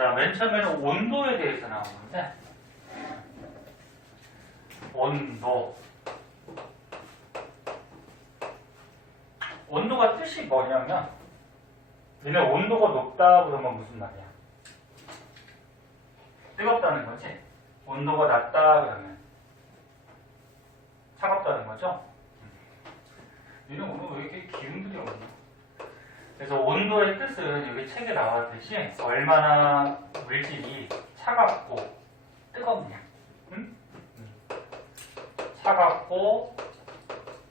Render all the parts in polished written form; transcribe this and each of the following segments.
자, 맨 처음에는 온도에 대해서 나오는데, 온도. 온도가 뜻이 뭐냐면, 니네 온도가 높다 그러면 무슨 말이야? 뜨겁다는 거지? 온도가 낮다 그러면 차갑다는 거죠? 니네 오늘 왜 이렇게 기운들이 없냐? 그래서 온도의 뜻은 여기 책에 나왔듯이 얼마나 물질이 차갑고 뜨겁냐. 응? 차갑고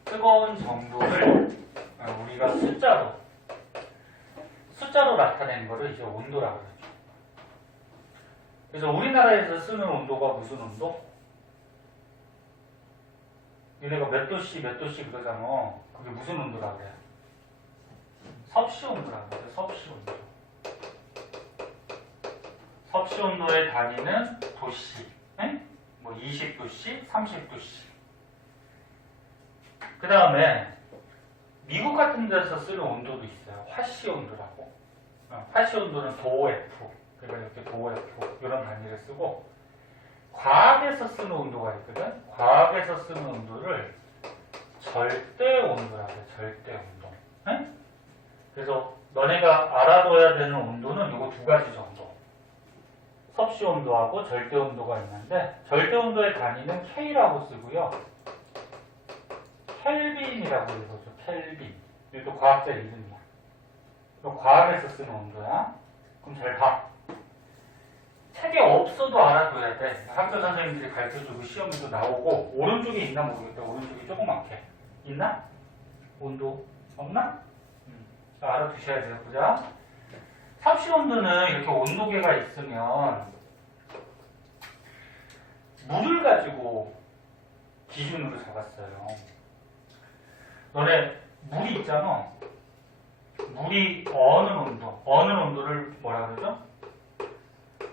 뜨거운 정도를 우리가 숫자로 나타낸 거를 이제 온도라고 그러죠. 그래서 우리나라에서 쓰는 온도가 무슨 온도? 얘네가 몇 도씨 그러잖아. 그게 무슨 온도라고 그래? 섭씨 온도라고 그래. 섭씨 온도. 섭씨 온도의 단위는 도씨. 응? 뭐 20도씨, 30도씨. 그 다음에 미국 같은 데서 쓰는 온도도 있어요. 화씨 온도라고. 화씨 온도는 도F. 그러니까 이렇게 도F 이런 단위를 쓰고, 과학에서 쓰는 온도가 있거든. 과학에서 쓰는 온도를 절대 온도라고 해요. 절대 온도. 응? 그래서 너네가 알아둬야 되는 온도는 이거 두 가지 정도. 섭씨 온도하고 절대 온도가 있는데, 절대 온도의 단위는 K라고 쓰고요. 켈빈이라고 읽어줘. 켈빈. 이것도 과학자 이름이야. 이거 과학에서 쓰는 온도야. 그럼 잘 봐. 책에 없어도 알아둬야 돼. 학교 선생님들이 가르쳐주고 시험에도 나오고. 오른쪽에 있나 모르겠다. 오른쪽이 조그맣게 있나? 온도 없나? 알아두셔야 돼요. 보자. 섭씨 온도는 이렇게 온도계가 있으면 물을 가지고 기준으로 잡았어요. 너네 물이 있잖아. 물이 어느 온도를 뭐라 그러죠?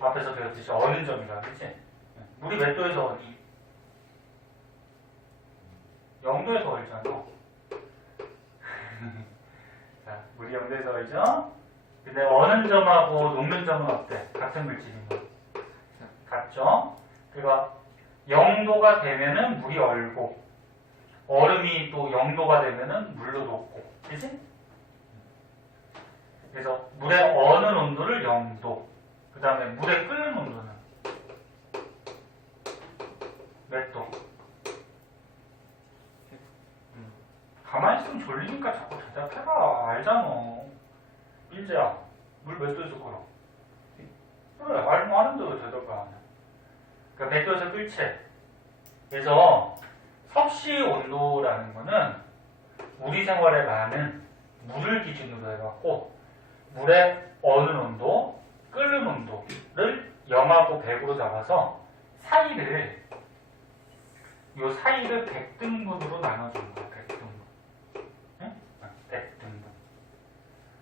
앞에서 배웠듯이 어느 점이라 그러지? 물이 몇 도에서 어디? 0도에서 얼잖아. 자, 물이 0도에서 얼죠? 근데 어는 점하고 녹는 점은 어때? 같은 물질이면 같죠? 그러니까 0도가 되면은 물이 얼고, 얼음이 또 0도가 되면은 물로 녹고, 그치? 그래서 물의 어는 온도를 0도, 그 다음에 물의 끓는 온도는 몇 도? 가만히 있으면 졸리니까 자꾸 대답해라. 알잖아. 일제야, 물 몇 도에서 끓어? 그래, 말하는데 왜 대답을 안 해? 그러니까 몇 도에서 끓지? 그래서 섭씨 온도라는 거는 우리 생활에 많은 물을 기준으로 해갖고, 물의 어는 온도, 끓는 온도를 0하고 100으로 잡아서 사이를 100등분으로 나눠주는 거야. 100등분. 응? 100등분.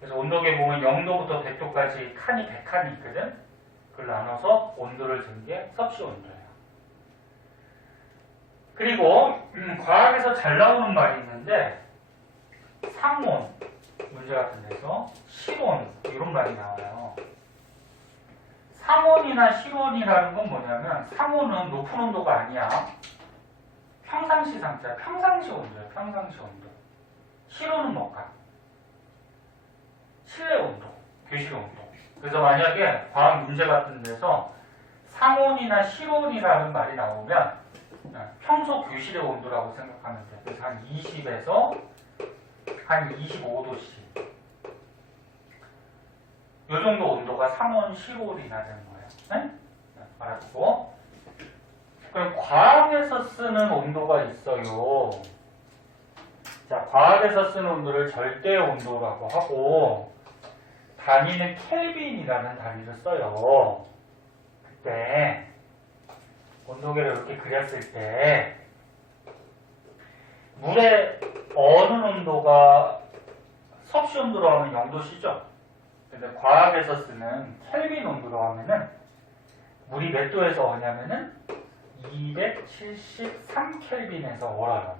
그래서 온도계 보면 0도부터 100도까지 칸이 100칸이 있거든. 그걸 나눠서 온도를 준 게 섭씨 온도예요. 그리고 과학에서 잘 나오는 말이 있는데, 상온 문제 같은 데서 실온 이런 말이 나와요. 상온이나 실온이라는 건 뭐냐면, 상온은 높은 온도가 아니야. 평상시 상태야. 평상시 온도야. 평상시 온도. 실온은 뭘까? 실내 온도, 교실 온도. 그래서 만약에 과학 문제 같은 데서 상온이나 실온이라는 말이 나오면 평소 교실의 온도라고 생각하면 돼. 그래서 한 20에서 한 25도씨. 이 정도 온도가 상온, 실온이나 되는 거예요. 네? 알아두고. 그럼 과학에서 쓰는 온도가 있어요. 자, 과학에서 쓰는 온도를 절대 온도라고 하고, 단위는 켈빈이라는 단위를 써요. 그때 온도계를 이렇게 그렸을 때 물의 어느 온도가 섭씨 온도로 하면 0도씨죠. 근데 과학에서 쓰는 켈빈 온도로 하면은 물이 몇 도에서 어냐면은 273켈빈에서 얼어요.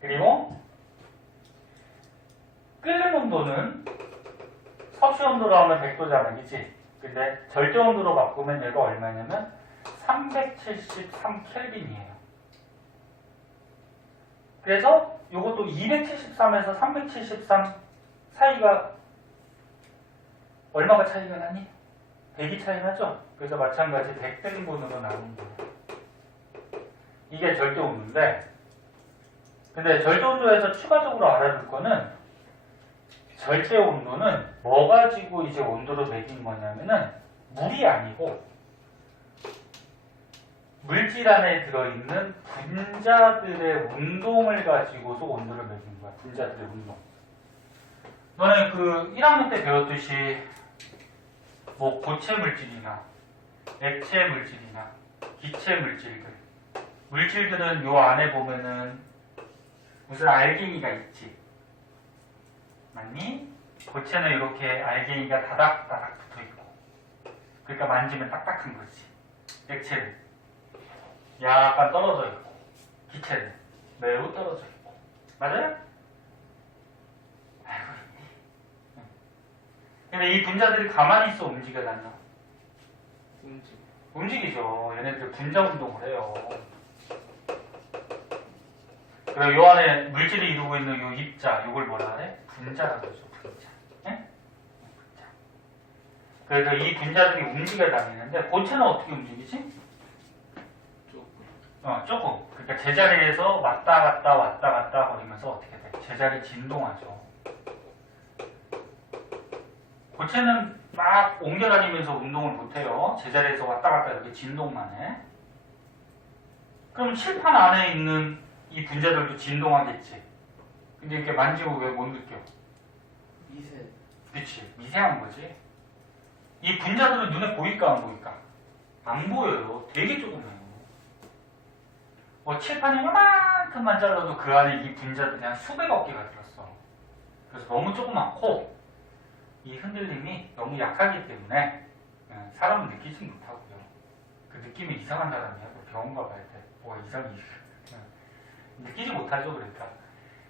그리고 끓는 온도는 섭씨 온도로 하면 100도잖아, 그치? 근데 절대 온도로 바꾸면 얘가 얼마냐면 373켈빈이에요. 그래서 이것도 273에서 373 사이가 얼마가 차이가 나니? 100이 차이 나죠? 그래서 마찬가지 100등분으로 나누는 거예요. 이게 절대 온도인데, 근데 절대 온도에서 추가적으로 알아둘 거는 절대 온도는 뭐 가지고 이제 온도를 매긴 거냐면은 물이 아니고 물질 안에 들어있는 분자들의 운동을 가지고서 온도를 매긴 거야. 분자들의 운동. 너네 그 1학년 때 배웠듯이 뭐 고체 물질이나 액체 물질이나 기체 물질들은 요 안에 보면은 무슨 알갱이가 있지. 맞니? 고체는 이렇게 알갱이가 다닥다닥 붙어 있고, 그러니까 만지면 딱딱한 거지. 액체는 약간 떨어져 있고, 기체는 매우 떨어져 있고. 맞아요? 알고 있니? 근데 이 분자들이 가만히 있어 움직여 다녀? 움직이죠. 얘네들 분자 운동을 해요. 그리고 요 안에 물질이 이루고 있는 요 입자, 요걸 뭐라 그래? 분자라고 그러죠. 분자. 네? 분자. 그래서 이 분자들이 움직여 다니는데 고체는 어떻게 움직이지? 조금. 그러니까 제자리에서 왔다 갔다 거리면서 어떻게 돼? 제자리 진동하죠. 고체는 막 옮겨 다니면서 운동을 못해요. 제자리에서 왔다 갔다 이렇게 진동만 해. 그럼 칠판 안에 있는 이 분자들도 진동하겠지. 근데 이렇게 만지고 왜 못 느껴? 미세. 그치. 미세한 거지. 이 분자들은 눈에 보일까 안 보일까? 안 보여요. 되게 조그매요. 뭐 칠판이 요만큼만 잘라도 그 안에 이 분자들이 한 수백억 개가 들었어. 그래서 너무 조그맣고 이 흔들림이 너무 약하기 때문에 사람은 느끼지 못하고요. 그 느낌이 이상한 사람이야. 병원 가봐야 돼. 뭐가 이상해. 느끼지 못하죠. 그러니까.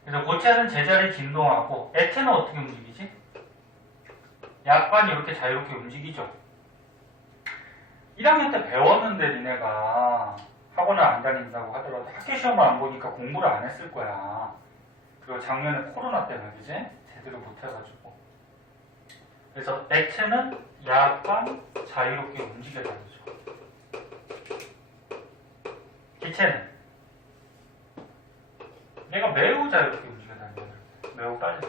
그래서 고체는 제자리 진동하고 액체는 어떻게 움직이지? 약간 이렇게 자유롭게 움직이죠. 1학년 때 배웠는데 니네가 학원을 안 다닌다고 하더라도 학교 시험을 안 보니까 공부를 안 했을 거야. 그리고 작년에 코로나 때문에 그지? 제대로 못 해가지고. 그래서 액체는 약간 자유롭게 움직여 다니죠. 기체는 얘가 매우 자유롭게 움직여 다녀요. 매우 빨리.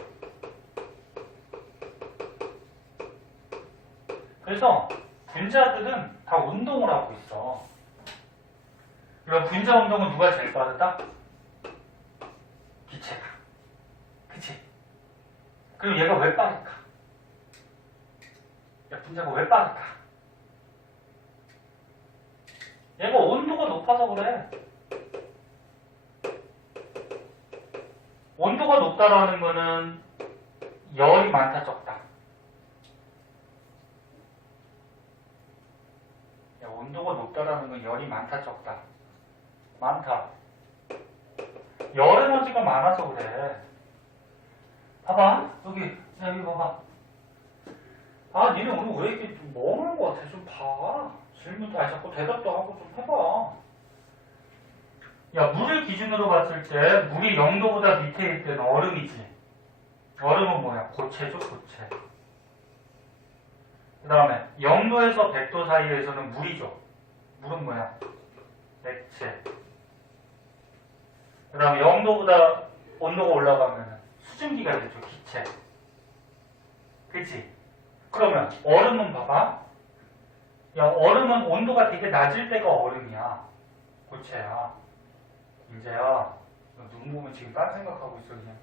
그래서 분자들은 다 운동을 하고 있어. 그럼 분자 운동은 누가 제일 빠르다? 기체가. 그치? 그럼 얘가 왜 빠를까? 야, 분자가 왜 빠를까? 얘가 온도가 높아서 그래. 온도가 높다라는 거는 열이 많다 적다. 야, 온도가 높다라는 건 열이 많다 적다. 많다. 열 에너지가 많아서 그래. 봐봐. 여기 봐봐. 아, 니네 오늘 왜 이렇게 좀 멍한 거 같아? 좀 봐. 질문도 자꾸 대답도 하고 좀 해봐. 야, 물을 기준으로 봤을 때 물이 0도보다 밑에 있을 때는 얼음이지. 얼음은 뭐야? 고체죠, 고체. 그 다음에 0도에서 100도 사이에서는 물이죠. 물은 뭐야? 액체. 그 다음에 0도보다 온도가 올라가면 수증기가 되죠, 기체. 그치? 그러면 얼음은 봐봐. 야, 얼음은 온도가 되게 낮을 때가 얼음이야. 고체야. 인재야, 너 눈 보면 지금 딴 생각하고 있어, 그냥.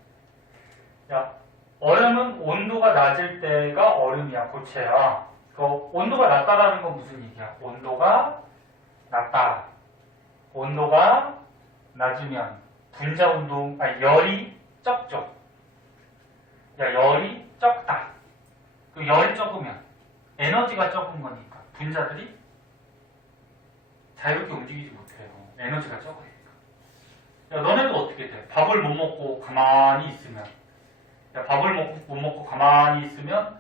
야, 얼음은 온도가 낮을 때가 얼음이야, 고체야. 그 온도가 낮다라는 건 무슨 얘기야? 온도가 낮다. 온도가 낮으면 분자 운동, 열이 적죠. 야, 열이 적다. 그 열이 적으면 에너지가 적은 거니까 분자들이 자유롭게 움직이지 못해요. 에너지가 적으니까. 야, 너네도 어떻게 돼? 밥을 못 먹고 가만히 있으면, 야, 밥을 못 먹고 가만히 있으면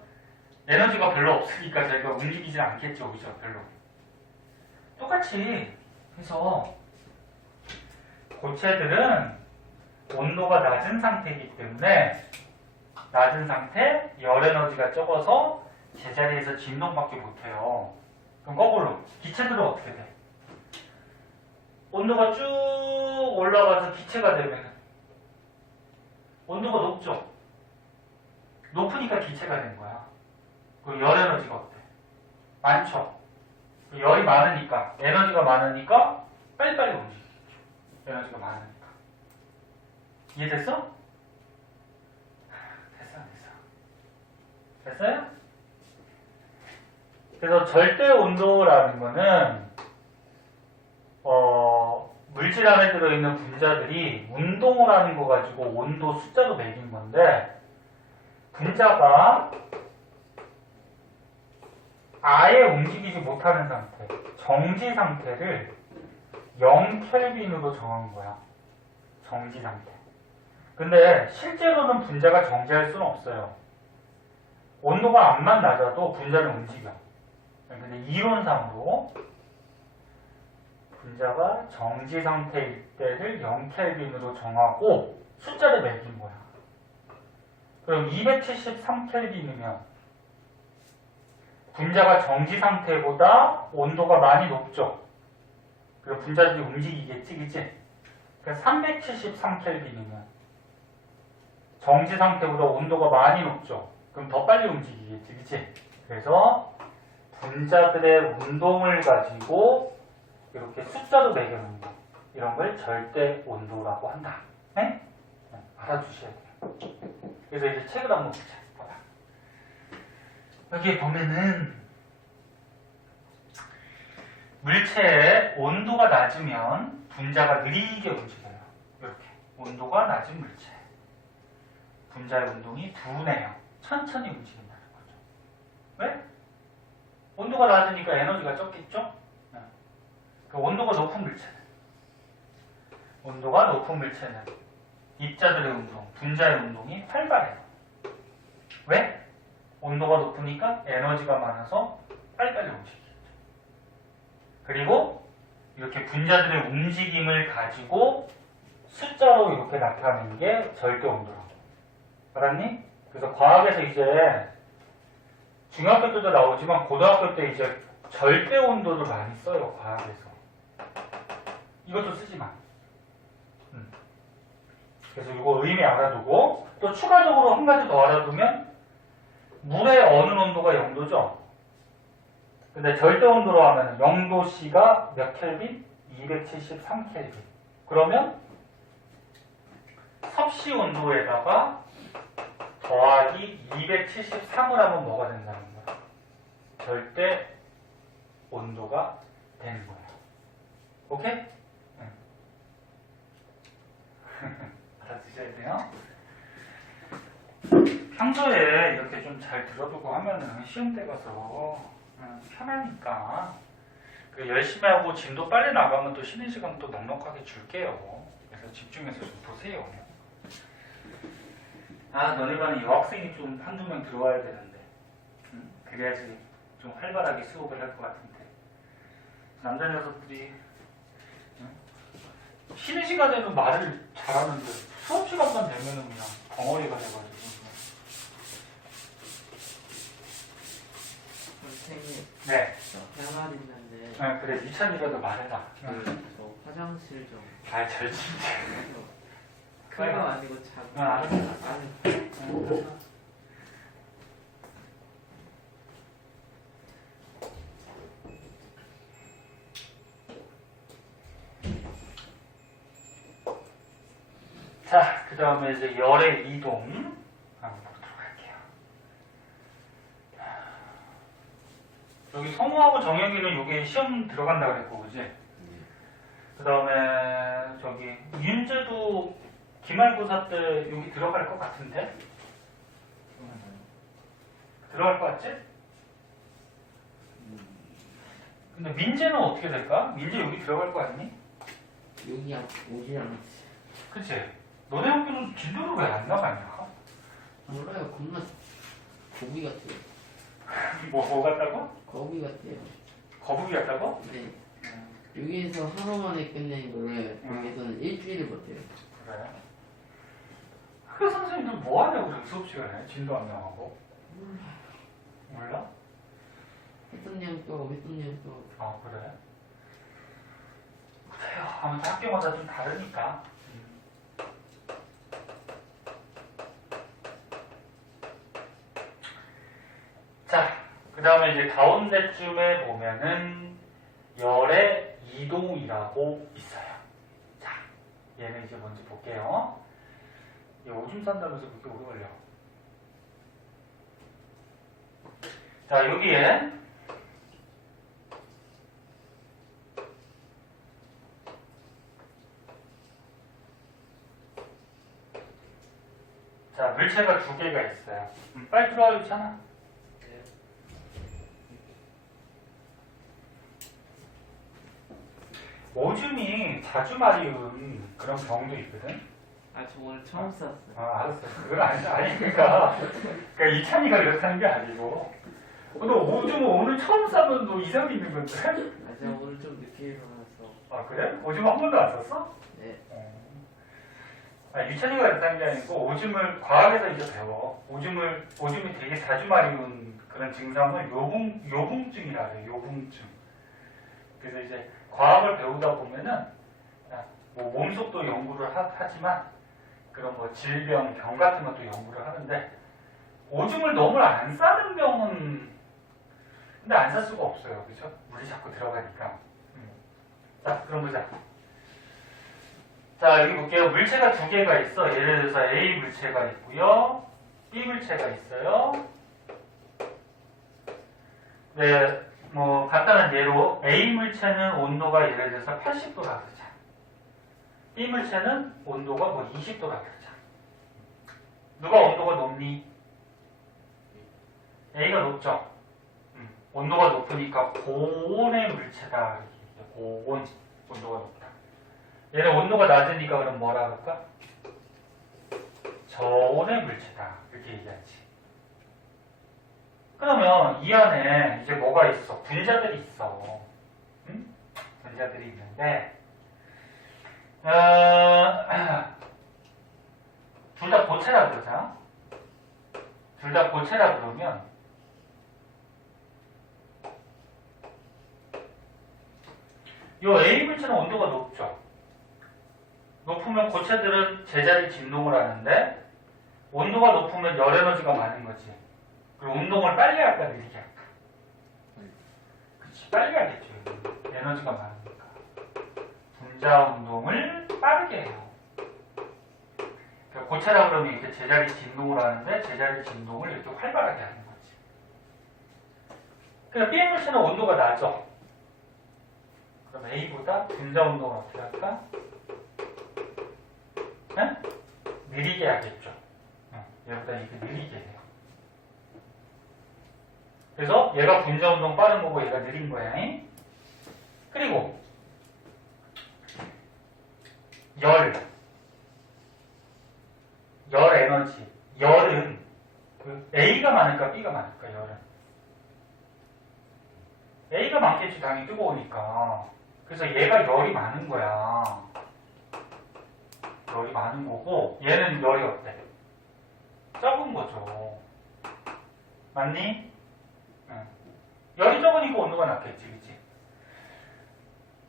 에너지가 별로 없으니까 저희가 움직이지 않겠죠. 그죠? 별로. 똑같이 해서 고체들은 온도가 낮은 상태이기 때문에 낮은 상태, 열 에너지가 적어서 제자리에서 진동밖에 못해요. 그럼 거꾸로 기체들은 어떻게 돼? 온도가 쭉 올라가서 기체가 되면 온도가 높죠? 높으니까 기체가 된 거야. 그 열 에너지가 어때? 많죠? 그 열이 많으니까, 에너지가 많으니까 빨리빨리 움직이죠. 에너지가 많으니까. 이해됐어? 됐어, 안 됐어? 됐어요? 그래서 절대 온도라는 거는 물질 안에 들어있는 분자들이 운동을 하는 거 가지고 온도 숫자로 매긴 건데 분자가 아예 움직이지 못하는 상태, 정지 상태를 0켈빈으로 정한 거야. 정지 상태. 근데 실제로는 분자가 정지할 수는 없어요. 온도가 암만 낮아도 분자는 움직여. 근데 이론상으로 분자가 정지 상태일 때를 0켈빈으로 정하고 숫자를 매긴 거야. 그럼 273켈빈이면 분자가 정지 상태보다 온도가 많이 높죠. 그럼 분자들이 움직이겠지, 그치? 그러니까 373켈빈이면 정지 상태보다 온도가 많이 높죠. 그럼 더 빨리 움직이겠지, 그치? 그래서 분자들의 운동을 가지고 이렇게 숫자로 매겨놓는 거. 이런 걸 절대 온도라고 한다. 네? 알아두셔야 돼요. 그래서 이제 책을 한번 보자. 봐봐. 여기 보면은 물체의 온도가 낮으면 분자가 느리게 움직여요. 이렇게. 온도가 낮은 물체. 분자의 운동이 둔해요. 천천히 움직인다는 거죠. 왜? 온도가 낮으니까 에너지가 적겠죠? 그 온도가 높은 물체는 입자들의 운동, 분자의 운동이 활발해요. 왜? 온도가 높으니까 에너지가 많아서 빨리빨리 움직이죠. 그리고 이렇게 분자들의 움직임을 가지고 숫자로 이렇게 나타내는 게 절대 온도라고. 알았니? 그래서 과학에서 이제 중학교 때도 나오지만 고등학교 때 이제 절대 온도를 많이 써요. 과학에서. 이것도 쓰지 마. 그래서 이거 의미 알아두고 또 추가적으로 한 가지 더 알아두면 물의 어느 온도가 0도죠? 근데 절대 온도로 하면 0도씨가 몇 켈빈? 273켈빈. 그러면 섭씨 온도에다가 더하기 273을 하면 뭐가 된다는 거야? 절대 온도가 되는 거야. 오케이? 응. 알아두셔야 돼요. 평소에 이렇게 좀 잘 들어두고 하면은 시험 때 가서 편하니까 열심히 하고 진도 빨리 나가면 또 쉬는 시간 또 넉넉하게 줄게요. 그래서 집중해서 좀 보세요. 아, 너네 반에 여학생이 좀 한두 명 들어와야 되는데 그래야지 좀 활발하게 수업을 할 것 같은데 남자 녀석들이 쉬는 시간에는 말을 잘하는데 수업 시간만 되면은 그냥 벙어리가 돼가지고. 선생님, 네. 저 할 말 있는데 그래, 미찬이라도 말해라. 저 화장실 좀 잘 진짜. 큰거 아니고 작은 알았어. 아니 자, 그 다음에 이제 열의 이동 한번 보도록 할게요. 여기 성우하고 정영이는 여기 시험 들어간다 그랬고, 그지? 그 다음에 저기 윤재도 기말고사 때 여기 들어갈 것 같은데? 들어갈 것 같지? 근데 민재는 어떻게 될까? 민재 여기 들어갈 거 아니니? 여기 오지 않았지. 그치? 너네 학교는 진도를 왜 안 나가냐? 몰라요. 겁나 고기 같아요. 뭐 같다고? 거미 같아요. 거북이 같다고? 네. 여기에서 하루 만에 끝내는 거를 여기에서는 일주일을 버텨요. 그래. 학교 선생님들 뭐 하냐고 그럼 수업 시간에 진도 안 나가고. 몰라? 했던 양 또, 했던 양 또. 아 그래? 그래요. 아무튼 학교마다 좀 다르니까. 자, 그 다음에 이제 가운데쯤에 보면은 열의 이동이라고 있어요. 자, 얘는 이제 뭔지 볼게요. 얘 오줌 싼다면서 그렇게 오래 걸려. 자, 여기에 자, 물체가 두 개가 있어요. 빨리 들어와 있잖아. 오줌이 자주 마리운 그런 병도 있거든. 아, 저 오늘 처음 쌌어요. 아, 알았어. 그건 아니니까. 그러니까 이찬이가 그렇다는 게 아니고. 너 오줌 오늘 처음 싸면 너 이상이 있는 건데? 아, 저 오늘 좀 늦게 일어나서. 아, 그래? 오줌 한 번도 안 썼어? 네. 아, 유찬이가 그렇다는 게 아니고 오줌을 과학에서 이제 배워. 오줌이 되게 자주 마리운 그런 증상을 요붕증이라 그래요. 요붕증. 그래서 이제 과학을 배우다 보면은 뭐 몸속도 연구를 하지만 그런 뭐 질병, 병 같은 것도 연구를 하는데 오줌을 너무 안 싸는 병은 근데 안 쌀 수가 없어요. 그죠? 물이 자꾸 들어가니까. 자, 그럼 보자. 자, 여기 볼게요. 물체가 두 개가 있어. 예를 들어서 A 물체가 있고요. B 물체가 있어요. 네, 뭐 간단한 예로 A 물체는 온도가 예를 들어서 80도라 그러자. B 물체는 온도가 뭐 20도라 그러자. 누가 온도가 높니? A가 높죠. 온도가 높으니까 고온의 물체다. 고온, 온도가 높다. 얘는 온도가 낮으니까 그럼 뭐라 그럴까? 저온의 물체다. 이렇게 얘기하지. 그러면 이 안에 이제 뭐가 있어? 분자들이 있어. 응? 분자들이 있는데 둘 다 고체라 그러자. 둘 다 고체라 그러면 이 A 물체는 온도가 높죠. 높으면 고체들은 제자리 진동을 하는데 온도가 높으면 열 에너지가 많은 거지. 그리고 운동을 빨리 할까 느리게 할까? 그치, 빨리 하겠죠. 에너지가 많으니까. 분자 운동을 빠르게 해요. 그러니까 고체라 그러면 이렇게 제자리 진동을 하는데 제자리 진동을 이렇게 활발하게 하는 거지. 그러니까 B 물체는 온도가 낮아. 그럼 A보다 분자 운동을 어떻게 할까? 네? 느리게 하겠죠. 얘보다 이렇게 느리게 해요. 그래서 얘가 분자 운동 빠른 거고 얘가 느린 거야. 그리고 열 에너지. 열은 A가 많을까 B가 많을까? 열은 A가 많겠지. 당연히 뜨거우니까. 그래서 얘가 열이 많은 거야. 열이 많은 거고 얘는 열이 어때? 적은 거죠. 맞니? 응. 열이 적으니까 온도가 낮겠지, 그치?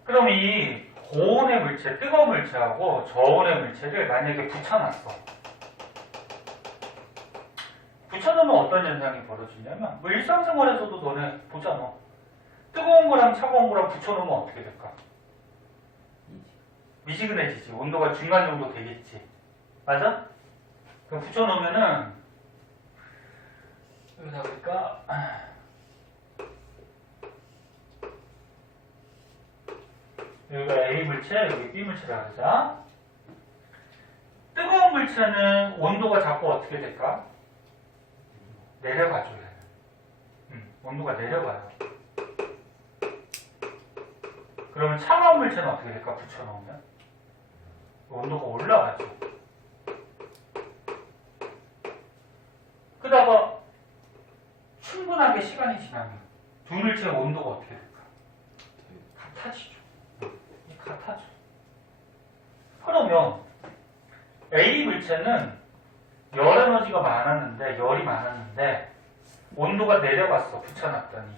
그럼 이 고온의 물체, 뜨거운 물체하고 저온의 물체를 만약에 붙여놨어. 붙여놓으면 어떤 현상이 벌어지냐면 뭐 일상생활에서도 너네 보잖아. 뜨거운 거랑 차가운 거랑 붙여놓으면 어떻게 될까? 미지근해지지. 온도가 중간 정도 되겠지. 맞아? 그럼 붙여놓으면은 여기다 보니까 여기가 A 물체, 여기 B 물체라 그러자. 뜨거운 물체는 온도가 자꾸 어떻게 될까? 내려가죠. 온도가 내려가요. 그러면 차가운 물체는 어떻게 될까? 붙여놓으면 온도가 올라가죠. 그다가 충분하게 시간이 지나면 두 물체의 온도가 어떻게 될까? 같아지죠. 같아져. 그러면 A 물체는 열 에너지가 많았는데, 열이 많았는데 온도가 내려갔어. 붙여놨더니.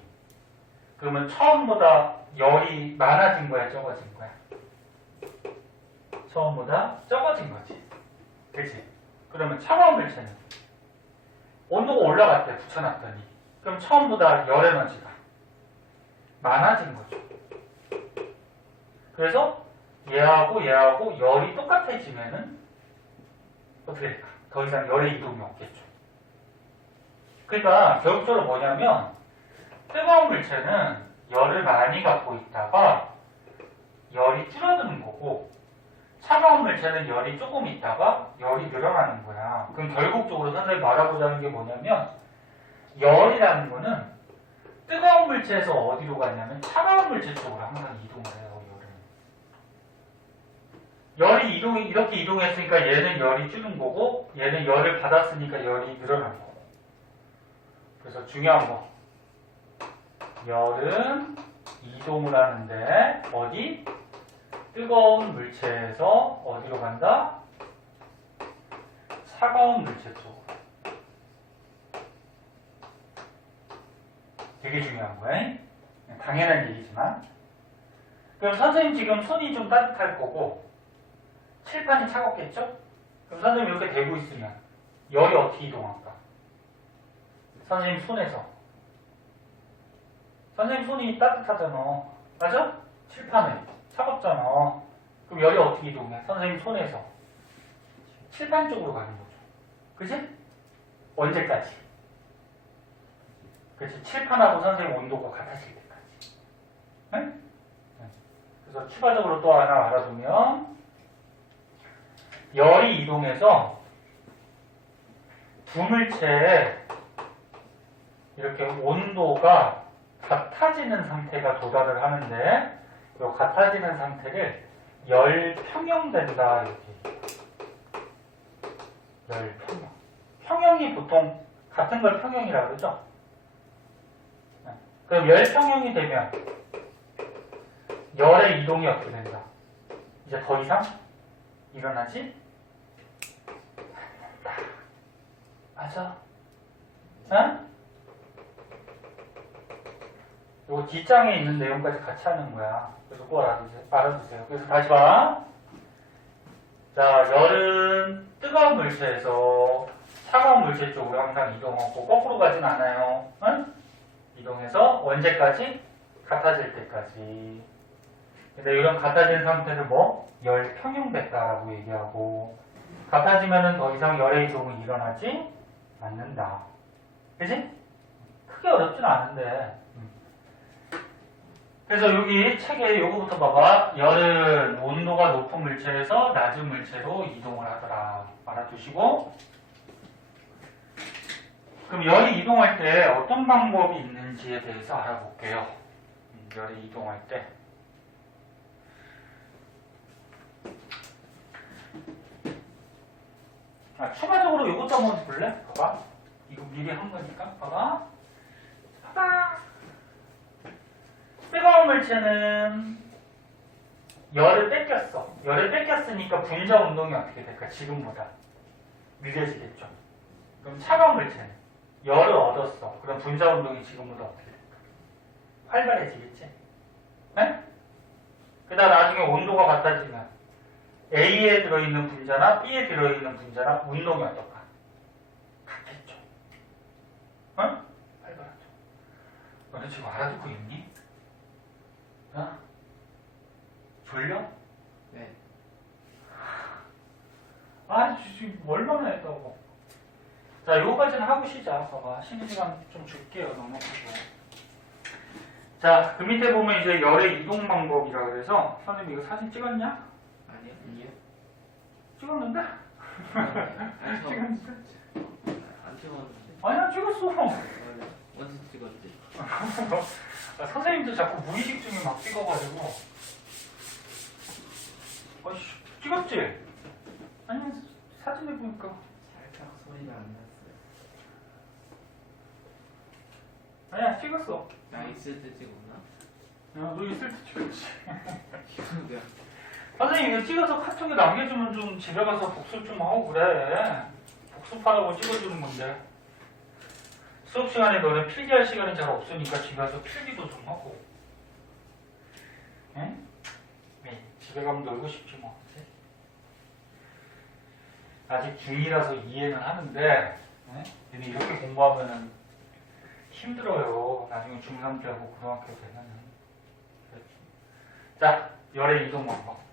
그러면 처음보다 열이 많아진 거야, 적어진 거야? 처음보다 적어진 거지. 그치? 그러면 차가운 물체는 온도가 올라갔대, 붙여놨더니. 그럼 처음보다 열 에너지가 많아진 거죠. 그래서 얘하고 열이 똑같아지면은 어떻게 될까? 더 이상 열의 이동이 없겠죠. 그러니까 결국적으로 뭐냐면 뜨거운 물체는 열을 많이 갖고 있다가 열이 줄어드는 거고, 차가운 물체는 열이 조금 있다가 열이 늘어나는 거야. 그럼 결국적으로 선생님이 말하고자 하는 게 뭐냐면, 열이라는 거는 뜨거운 물체에서 어디로 가냐면 차가운 물체 쪽으로 항상 이동을 해요. 열이 이렇게 이동했으니까 얘는 열이 줄은 거고, 얘는 열을 받았으니까 열이 늘어난 거고. 그래서 중요한 거, 열은 이동을 하는데 어디? 뜨거운 물체에서 어디로 간다? 차가운 물체 쪽으로. 되게 중요한 거예요. 당연한 얘기지만. 그럼 선생님 지금 손이 좀 따뜻할 거고 칠판이 차갑겠죠? 그럼 선생님 이렇게 대고 있으면 열이 어떻게 이동할까? 선생님 손에서. 선생님 손이 따뜻하잖아. 맞아? 칠판에. 차갑잖아. 그럼 열이 어떻게 이동해? 선생님 손에서. 칠판 쪽으로 가는 거죠. 그치? 언제까지? 그치? 칠판하고 선생님 온도가 같아질 때까지. 응? 그래서 추가적으로 또 하나 알아두면, 열이 이동해서 두 물체에 이렇게 온도가 같아지는 상태가 도달을 하는데, 이 같아지는 상태를 열평형된다 이렇게. 열평형. 평형이 보통 같은 걸 평형이라고 그러죠? 그럼 열평형이 되면 열의 이동이 어떻게 된다? 이제 더 이상 일어나지? 맞아. 응? 이거 뒷장에 있는 내용까지 같이 하는 거야. 그래서 꼭 알아두세요. 그래서 다시 봐. 자, 열은 뜨거운 물체에서 차가운 물체 쪽으로 항상 이동하고 거꾸로 가진 않아요. 응? 이동해서 언제까지? 같아질 때까지. 근데 이런 같아진 상태를 뭐? 열평형됐다라고 얘기하고, 같아지면은 더 이상 열의 이동이 일어나지 않는다. 그치? 크게 어렵진 않은데. 그래서 여기 책에 요거부터 봐봐. 열은 온도가 높은 물체에서 낮은 물체로 이동을 하더라. 알아두시고. 그럼 열이 이동할 때 어떤 방법이 있는지에 대해서 알아볼게요. 열이 이동할 때. 추가적으로 이것도 한번 볼래? 봐봐. 이거 미리 한 거니까. 봐봐. 봐봐. 뜨거운 물체는 열을 뺏겼어. 열을 뺏겼으니까 분자 운동이 어떻게 될까? 지금보다 느려지겠죠. 그럼 차가운 물체는 열을 얻었어. 그럼 분자 운동이 지금보다 어떻게 될까? 활발해지겠지? 네? 그다음 나중에 온도가 같아지면 A에 들어있는 분자나 B에 들어있는 분자나 운동이 어떨까? 같겠죠. 응? 활발하죠. 너네 지금 알아듣고 있니? 어? 졸려? 네. 아, 지금 얼마나 했다고. 자, 요거까지는 하고 시작. 봐봐. 쉬는 시간 좀 줄게요. 너무 크고. 자, 그 밑에 보면 이제 열의 이동 방법이라 그래서, 선생님 이거 사진 찍었냐? 아니요. 찍었는데? 찍었는데? 안 찍었는데. 아니야, 찍었어. 언제 찍었지? 선생님도 자꾸 무의식 중에 막 찍어가지고. 아이씨, 찍었지? 아니면 사진을 보니까. 살짝 소리가 안 났어요. 아니야, 찍었어. 나 있을 때 찍었나? 너 있을 때 찍었지. 기억이 선생님 이거 찍어서 카톡에 남겨주면 좀 집에 가서 복습 좀 하고 그래. 복습하라고 찍어주는 건데. 수업 시간에 너네 필기할 시간이 잘 없으니까 집에 가서 필기도 좀 하고. 응? 네, 집에 가면 놀고 싶지 뭐. 그치? 아직 중2라서 이해는 하는데, 응? 근데 이렇게 공부하면은 힘들어요. 나중에 중3 때 하고 고등학교 되면은. 자, 열의 이동 방법.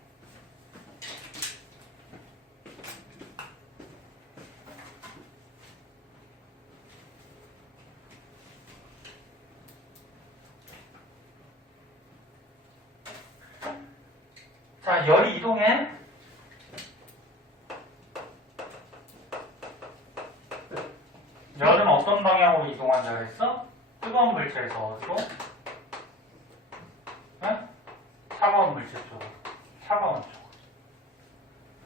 자, 열이 이동해. 열은 어떤 방향으로 이동한다 그랬어? 뜨거운 물체에서 어디로? 네? 차가운 물체 쪽으로. 차가운 쪽.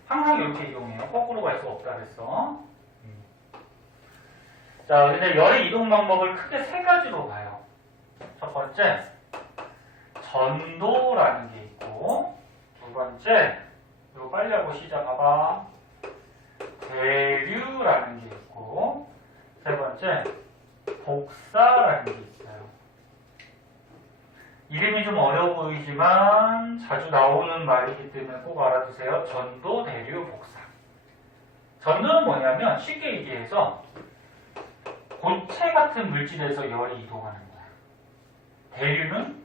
항상 이렇게 이동해요. 거꾸로 갈 수 없다 그랬어. 자, 근데 열의 이동 방법을 크게 세 가지로 봐요. 첫 번째, 전도라는 게 있고, 두 번째, 이거 빨리 하고 시작해봐. 대류라는 게 있고, 세 번째, 복사라는 게 있어요. 이름이 좀 어려워 보이지만 자주 나오는 말이기 때문에 꼭 알아두세요. 전도, 대류, 복사. 전도는 뭐냐면 쉽게 얘기해서 고체 같은 물질에서 열이 이동하는 거야. 대류는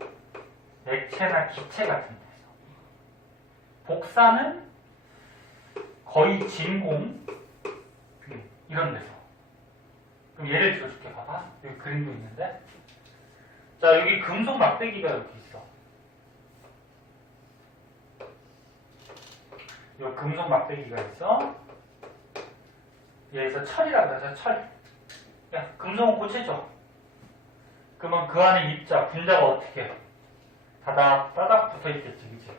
액체나 기체 같은 데서. 복사는 거의 진공 이런 데서. 그럼 예를 들어줄게. 봐봐. 여기 그림도 있는데. 자, 여기 금속 막대기가 이렇게 있어. 여기 금속 막대기가 있어. 여기서 철이라고 그러죠. 철. 야, 금속은 고체죠. 그러면 그 안에 입자, 분자가 어떻게 해? 다닥다닥 붙어있겠지, 그치?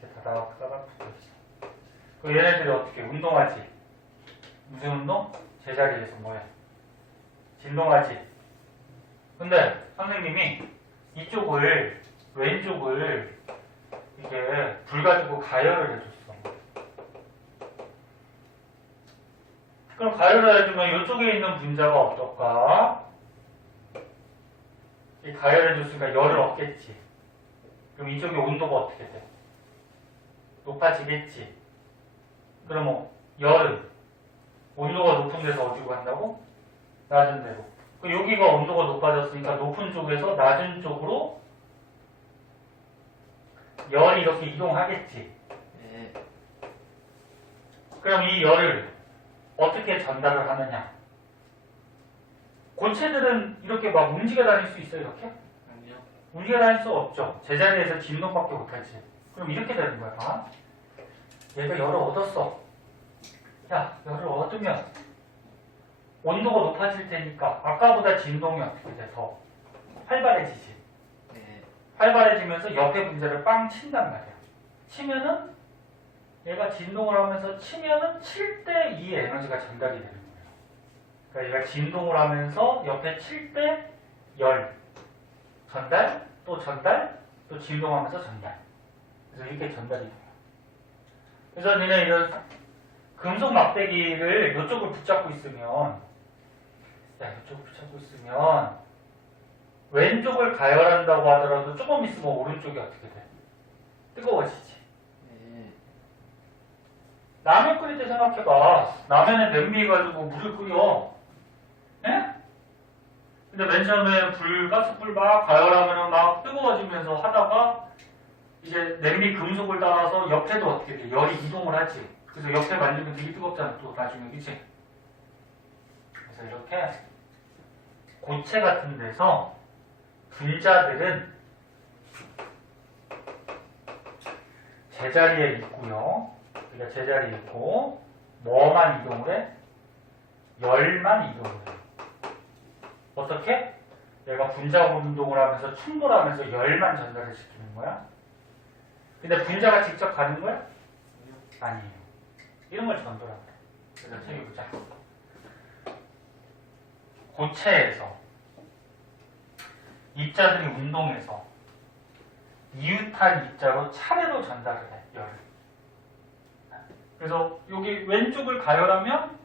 이렇게 다닥다닥 붙어있어. 그 얘네들이 어떻게 해? 운동하지? 무슨 운동? 제자리에서 뭐해? 진동하지? 근데 선생님이 이쪽을, 왼쪽을 이게 불 가지고 가열을 해줬어. 그럼 가열을 해주면 이쪽에 있는 분자가 어떨까? 이 가열해줬으니까 열을 얻겠지. 그럼 이쪽의 온도가 어떻게 돼? 높아지겠지. 그럼 열은 온도가 높은 데서 어디로 간다고? 낮은 데로. 여기가 온도가 높아졌으니까 높은 쪽에서 낮은 쪽으로 열이 이렇게 이동하겠지. 네. 그럼 이 열을 어떻게 전달을 하느냐? 고체들은 이렇게 막 움직여 다닐 수 있어요, 이렇게? 아니요. 움직여 다닐 수 없죠. 제자리에서 진동밖에 못하지. 그럼 이렇게 되는 거야. 봐. 얘가 열을 얻었어. 야, 열을 얻으면 온도가 높아질 테니까 아까보다 진동이 어떻게 돼? 더 활발해지지. 네. 활발해지면서 옆에 분자를 빵 친단 말이야. 치면은 얘가 진동을 하면서 치면은 칠 때 이 에너지가 전달이 되는 거예요. 그러니까 얘가 진동을 하면서 옆에 칠 때 열 전달, 또 전달, 또 진동하면서 전달. 그래서 이렇게 전달이 돼요. 그래서 니네 이런 금속 막대기를 이쪽을 붙잡고 있으면, 야, 이쪽을 붙잡고 있으면 왼쪽을 가열한다고 하더라도 조금 있으면 오른쪽이 어떻게 돼? 뜨거워지지. 네. 라면 끓일 때 생각해봐. 라면에 냄비 가지고 물을 끓여. 예? 근데 맨 처음에 가스불 막 가열하면 막 뜨거워지면서 하다가 이제 냄비 금속을 따라서 옆에도 어떻게 돼? 열이 이동을 하지. 그래서 옆에 만지면 되게 뜨겁잖아. 또 나중에, 그치? 그래서 이렇게 고체 같은 데서 분자들은 제자리에 있고요. 그러니까 제자리에 있고 뭐만 이동을 해? 열만 이동을 해. 어떻게? 얘가 분자 운동을 하면서 충돌하면서 열만 전달을 시키는 거야. 근데 분자가 직접 가는 거야? 아니에요. 이런 걸 전도라고 그래. 그래서 책해보자. 고체에서 입자들이 운동해서 이웃한 입자로 차례로 전달을 해, 열을. 그래서 여기 왼쪽을 가열하면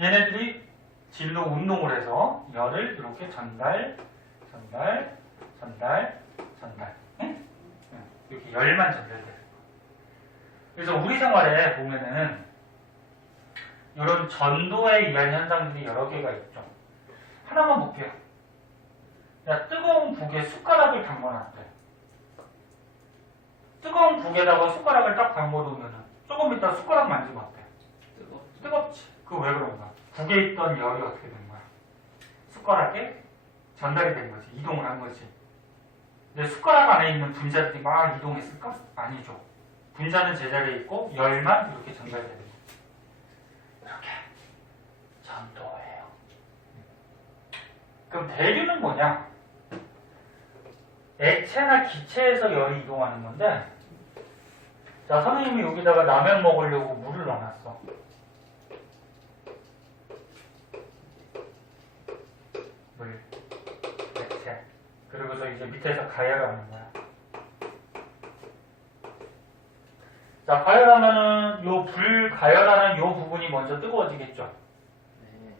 얘네들이 진로 운동을 해서 열을 이렇게 전달. 응? 이렇게 열만 전달돼요. 그래서 우리 생활에 보면은 이런 전도에 의한 현상들이 여러 개가 있죠. 하나만 볼게요. 야, 뜨거운 국에 숟가락을 담궈놨대. 뜨거운 국에다가 숟가락을 딱 담궈놓으면 조금 이따 숟가락 만지면 어때? 뜨겁지. 그거 왜 그런가? 국에 있던 열이 어떻게 된 거야? 숟가락에 전달이 된 거지. 이동을 한 거지. 근데 숟가락 안에 있는 분자들이 막 이동했을까? 아니죠. 분자는 제자리에 있고 열만 이렇게 전달이 되는 거예요. 이렇게 전도예요. 그럼 대류는 뭐냐? 액체나 기체에서 열이 이동하는 건데, 자, 선생님이 여기다가 라면 먹으려고 물을 넣어놨어. 물, 액체. 그리고서 이제 밑에서 가열하는 거야. 자, 가열하면은 요 불 가열하는 요 부분이 먼저 뜨거워지겠죠. 네.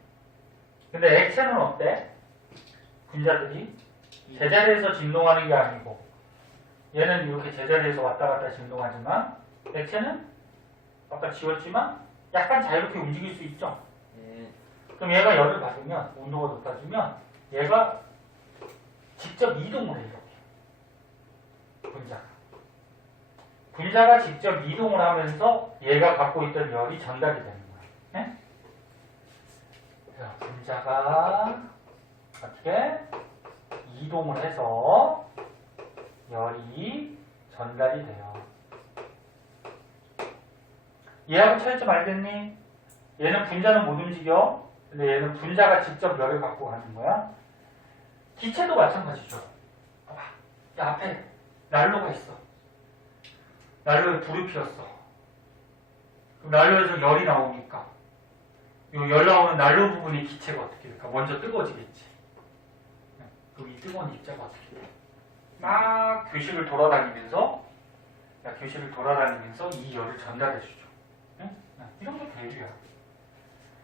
근데 액체는 어때? 분자들이 제자리에서 진동하는 게 아니고 얘는 이렇게 제자리에서 왔다 갔다 진동하지만 액체는 아까 지웠지만 약간 자유롭게 움직일 수 있죠. 네. 그럼 얘가 열을 받으면 온도가 높아지면 얘가 직접 이동을 해요. 분자가 직접 이동을 하면서 얘가 갖고 있던 열이 전달이 되는 거예요. 네? 자, 분자가 어떻게 이동을 해서 열이 전달이 돼요. 얘하고 차이점 알겠니? 얘는 분자는 못 움직여. 근데 얘는 분자가 직접 열을 갖고 가는 거야. 기체도 마찬가지죠. 봐봐. 야, 앞에 난로가 있어. 난로에 불을 피웠어. 그럼 난로에서 열이 나오니까 이 열 나오는 난로 부분의 기체가 어떻게 될까? 먼저 뜨거워지겠지. 그럼 이 뜨거운 입자가 어떻게 돼? 막 교실을 돌아다니면서 이 열을 전달해주죠. 이런 게 대류야.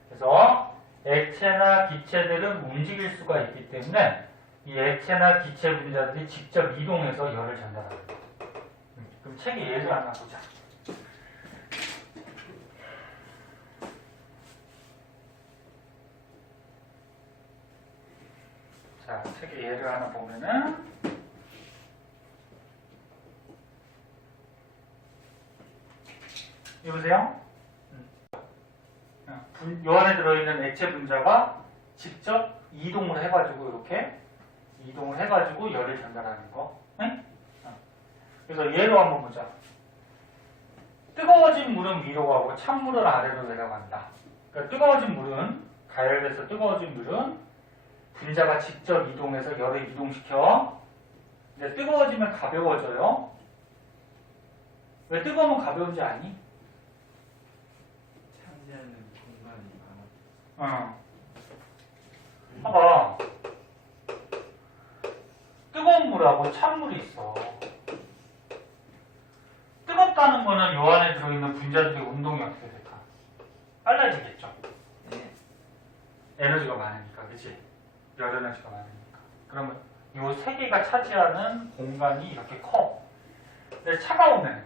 그래서 액체나 기체들은 움직일 수가 있기 때문에 이 액체나 기체 분자들이 직접 이동해서 열을 전달하는 거예요. 그럼 책에 예를 하나 보자. 자, 책에 예를 하나 보면은 여보세요? 요 안에 들어있는 액체 분자가 직접 이동을 해가지고 이렇게 이동을 해가지고 열을 전달하는 거. 응? 그래서 예로 한번 보자. 뜨거워진 물은 위로 가고 찬물은 아래로 내려간다. 그러니까 뜨거워진 물은 가열돼서 뜨거워진 물은 분자가 직접 이동해서 열을 이동시켜. 근데 뜨거워지면 가벼워져요. 왜 뜨거우면 가벼운지 아니? 차지하는 공간이 많아. 봐봐. 뜨거운 물하고 찬물이 있어. 뜨겁다는 거는 요 안에 들어있는 분자들의 운동이 어떻게 될까? 빨라지겠죠. 네. 에너지가 많으니까, 그치? 열 에너지가 많으니까. 그러면 요 세 개가 차지하는 공간이 이렇게 커. 근데 차가우면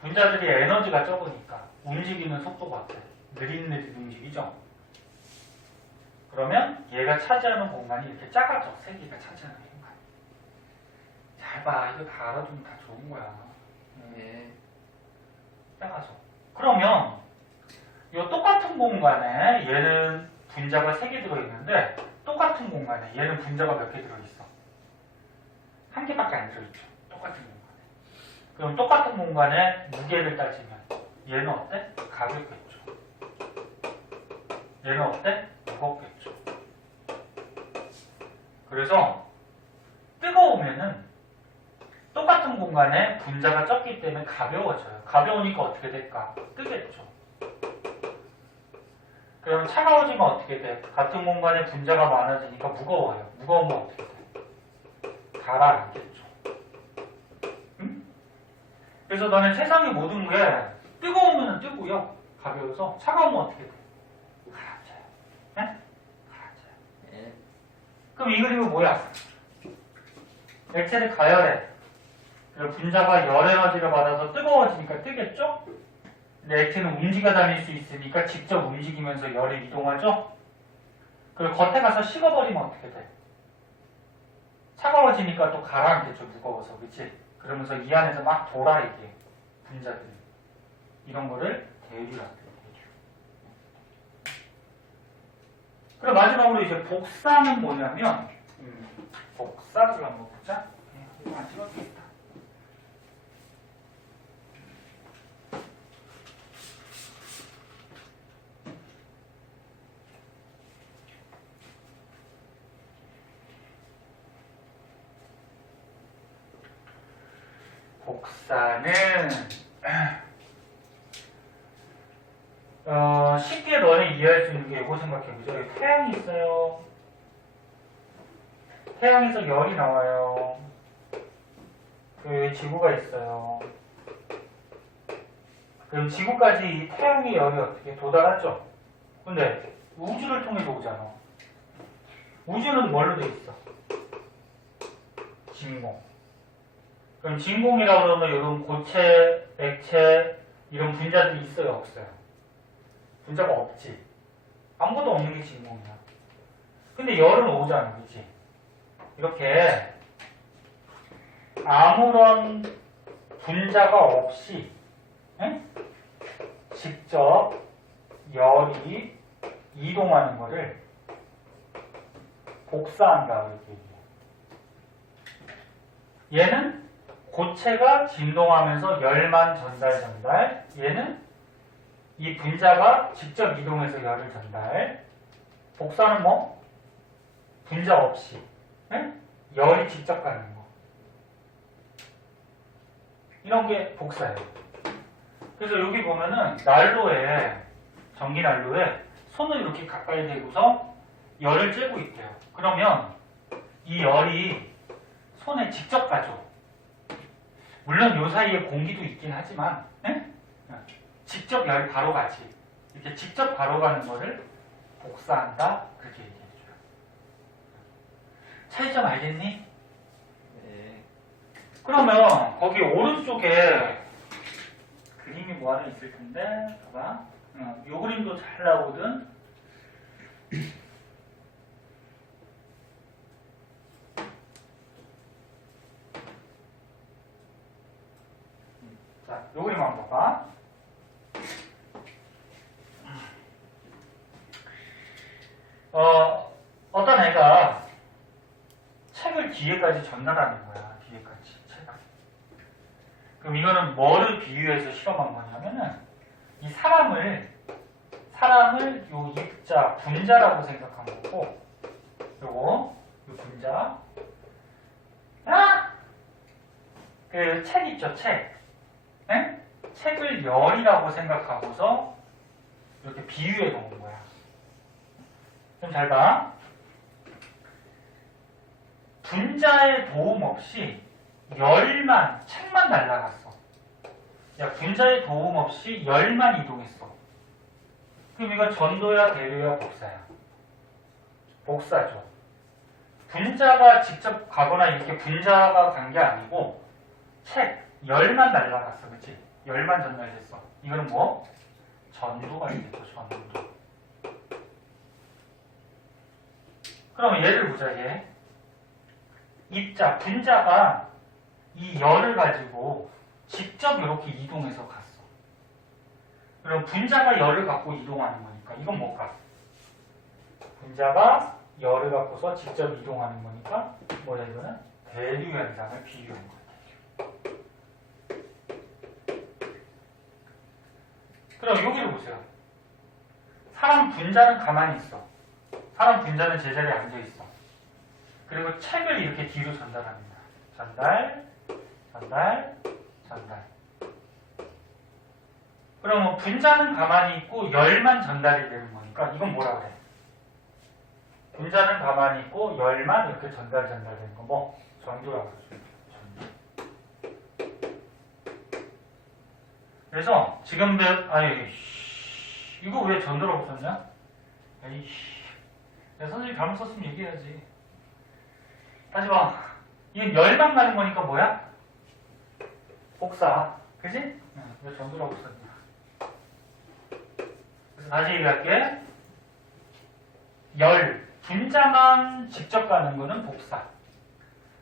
분자들이 에너지가 적으니까 움직이는 속도가 어때? 느릿느릿 움직이죠? 그러면 얘가 차지하는 공간이 이렇게 작아져. 세 개가 차지하는 공간. 잘 봐. 이거 다 알아두면 다 좋은 거야. 네. 작아져. 그러면 이 똑같은 공간에 얘는 분자가 3개 들어있는데 똑같은 공간에 얘는 분자가 몇 개 들어있어? 1개밖에 안 들어있죠. 똑같은 공간에. 그럼 똑같은 공간에 무게를 따지면 얘는 어때? 가볍겠죠. 얘는 어때? 무겁겠죠. 그래서 뜨거우면은 똑같은 공간에 분자가 적기 때문에 가벼워져요. 가벼우니까 어떻게 될까? 뜨겠죠. 그럼 차가워지면 어떻게 돼? 같은 공간에 분자가 많아지니까 무거워요. 무거우면 어떻게 돼? 가라앉겠죠. 응? 그래서 너는 세상의 모든 게 뜨거우면 뜨고요. 가벼워서 차가우면 어떻게 돼? 가라앉아요. 네? 가라앉아요. 네. 그럼 이 그림은 뭐야? 액체를 가열해. 그리고 분자가 열 에너지를 받아서 뜨거워지니까 뜨겠죠? 근데 액체는 움직여 다닐 수 있으니까 직접 움직이면서 열이 이동하죠? 그리고 겉에 가서 식어버리면 어떻게 돼? 차가워지니까 또 가라앉겠죠, 무거워서. 그치? 그러면서 이 안에서 막 돌아, 이게. 분자들이. 이런 거를 대류라고 해요, 대류. 그럼 마지막으로 이제 복사는 뭐냐면, 복사를 한번 보자. 이거 안 찍어주겠다. 복사는 쉽게 너네 이해할 수 있는 게 이거 생각해보자. 여기 태양이 있어요. 태양에서 열이 나와요. 여기 지구가 있어요. 그럼 지구까지 이 태양의 열이 어떻게 도달하죠? 근데 우주를 통해서 오잖아. 우주는 뭘로 돼 있어? 진공. 그럼 진공이라고 그러면 이런 고체, 액체 이런 분자들이 있어요, 없어요? 분자가 없지. 아무것도 없는 게 진공이야. 근데 열은 오잖아, 그치? 이렇게 아무런 분자가 없이 직접 열이 이동하는 거를 복사한다, 이렇게 얘기해. 얘는 고체가 진동하면서 열만 전달. 얘는 이 분자가 직접 이동해서 열을 전달. 복사는 뭐? 분자 없이 열이 직접 가는 거. 이런 게 복사예요. 그래서 여기 보면은 난로에, 전기 난로에 손을 이렇게 가까이 대고서 열을 쬐고 있대요. 그러면 이 열이 손에 직접 가죠. 물론 요 사이에 공기도 있긴 하지만 직접 열이 바로 가지. 이렇게 직접 바로 가는 거를 복사한다. 그렇게 얘기해줘요. 차이점 알겠니? 네. 그러면 거기 오른쪽에 그림이 뭐 하나 있을 텐데, 봐봐. 요 그림도 잘 나오거든. 자, 요 그림 한번 봐봐. 어떤 애가 책을 뒤에까지 전달하는 거야. 뒤에까지 책을. 그럼 이거는 뭐를 비유해서 실험한 거냐면은 이 사람을 요 입자 분자라고 생각한 거고, 요거 요 분자. 그 책 있죠, 책. 책을 열이라고 생각하고서 이렇게 비유해 놓은 거야. 좀 잘 봐. 분자의 도움 없이 열만, 책만 날아갔어. 야, 분자의 도움 없이 열만 이동했어. 그럼 이건 전도야, 대류야, 복사야? 복사죠. 분자가 직접 가거나 이렇게 분자가 간 게 아니고 책, 열만 날아갔어. 그치? 열만 전달됐어. 이거는 뭐? 전도가 되겠죠, 전도. 그럼 얘를 보자, 얘. 입자, 분자가 이 열을 가지고 직접 이렇게 이동해서 갔어. 그럼 분자가 열을 갖고 이동하는 거니까 이건 뭘까? 분자가 열을 갖고서 직접 이동하는 거니까 뭐야, 이거는? 대류 현상을 비유한 거야. 그럼 여기를 보세요. 사람 분자는 가만히 있어. 사람 분자는 제자리에 앉아 있어. 그리고 책을 이렇게 뒤로 전달합니다. 전달. 그러면 분자는 가만히 있고 열만 전달이 되는 거니까 이건 뭐라 그래? 분자는 가만히 있고 열만 이렇게 전달되는 거 뭐 전도라고 그러죠. 전도. 그래서 지금 이거 왜 전도라고 썼냐? 에이씨, 내가 선생님 잘못 썼으면 얘기해야지. 다시 봐. 이건 열만 가는 거니까 뭐야? 복사. 그지? 왜 전도라고 썼냐? 그래서 다시 얘기할게. 분자만 직접 가는 거는 복사.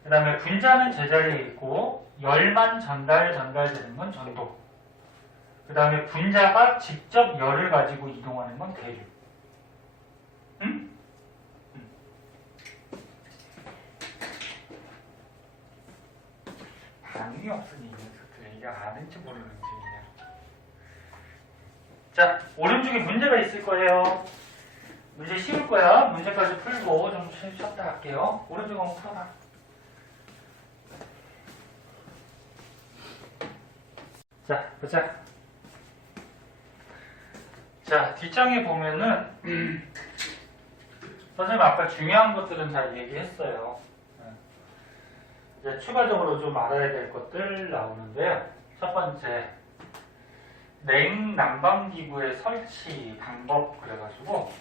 그 다음에 분자는 제자리에 있고 열만 전달되는 건 전도. 그 다음에 분자가 직접 열을 가지고 이동하는 건 대류. 응? 반응이 없으니 이 녀석들 이게 아는지 모르는지 그냥. 자, 오른쪽에 문제가 있을 거예요. 문제 쉬울 거야. 문제까지 풀고 좀 쉬었다 할게요. 오른쪽 한번 풀어봐. 자, 보자. 자, 뒷장에 보면은 선생님 아까 중요한 것들은 잘 얘기했어요. 이제 추가적으로 좀 알아야 될 것들 나오는데요. 첫 번째, 냉난방기구의 설치 방법 그래가지고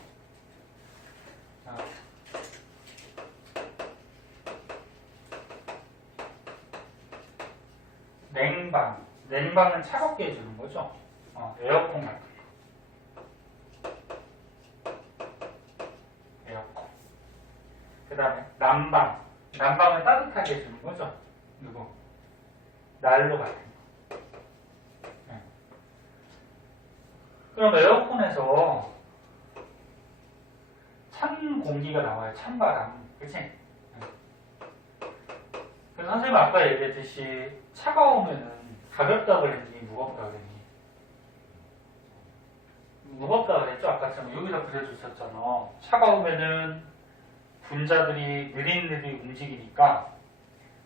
냉방은 차갑게 해주는 거죠. 에어컨 같은 거. 에어컨. 그 다음에 난방은 따뜻하게 해주는 거죠. 이거 난로 같은 거. 네. 그럼 에어컨에서 찬 공기가 나와요. 찬바람. 그치? 네. 그래서 선생님 아까 얘기했듯이 차가우면은 가볍다 그랬니? 무겁다 그랬니? 무겁다 그랬죠? 아까처럼 여기서 그려주셨잖아. 차가우면은 분자들이 느릿느릿 움직이니까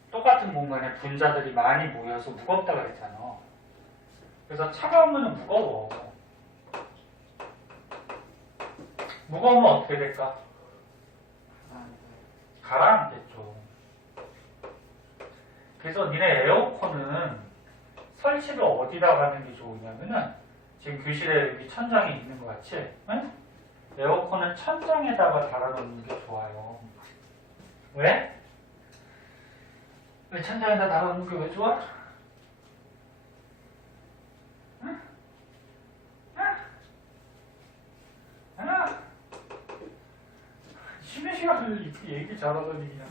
똑같은 공간에 분자들이 많이 모여서 무겁다 그랬잖아. 그래서 차가우면은 무거워. 무거우면 어떻게 될까? 가라앉겠죠. 그래서 니네 에어컨은 설치를 어디다 가는 게 좋으냐면은 지금 교실에 여기 천장에 있는 것 같이 응? 에어컨은 천장에다가 달아놓는 게 좋아요. 왜? 왜 천장에다 달아놓는 게 왜 좋아? 응? 쉬는 시간을 이렇게 얘기 잘하더니 그냥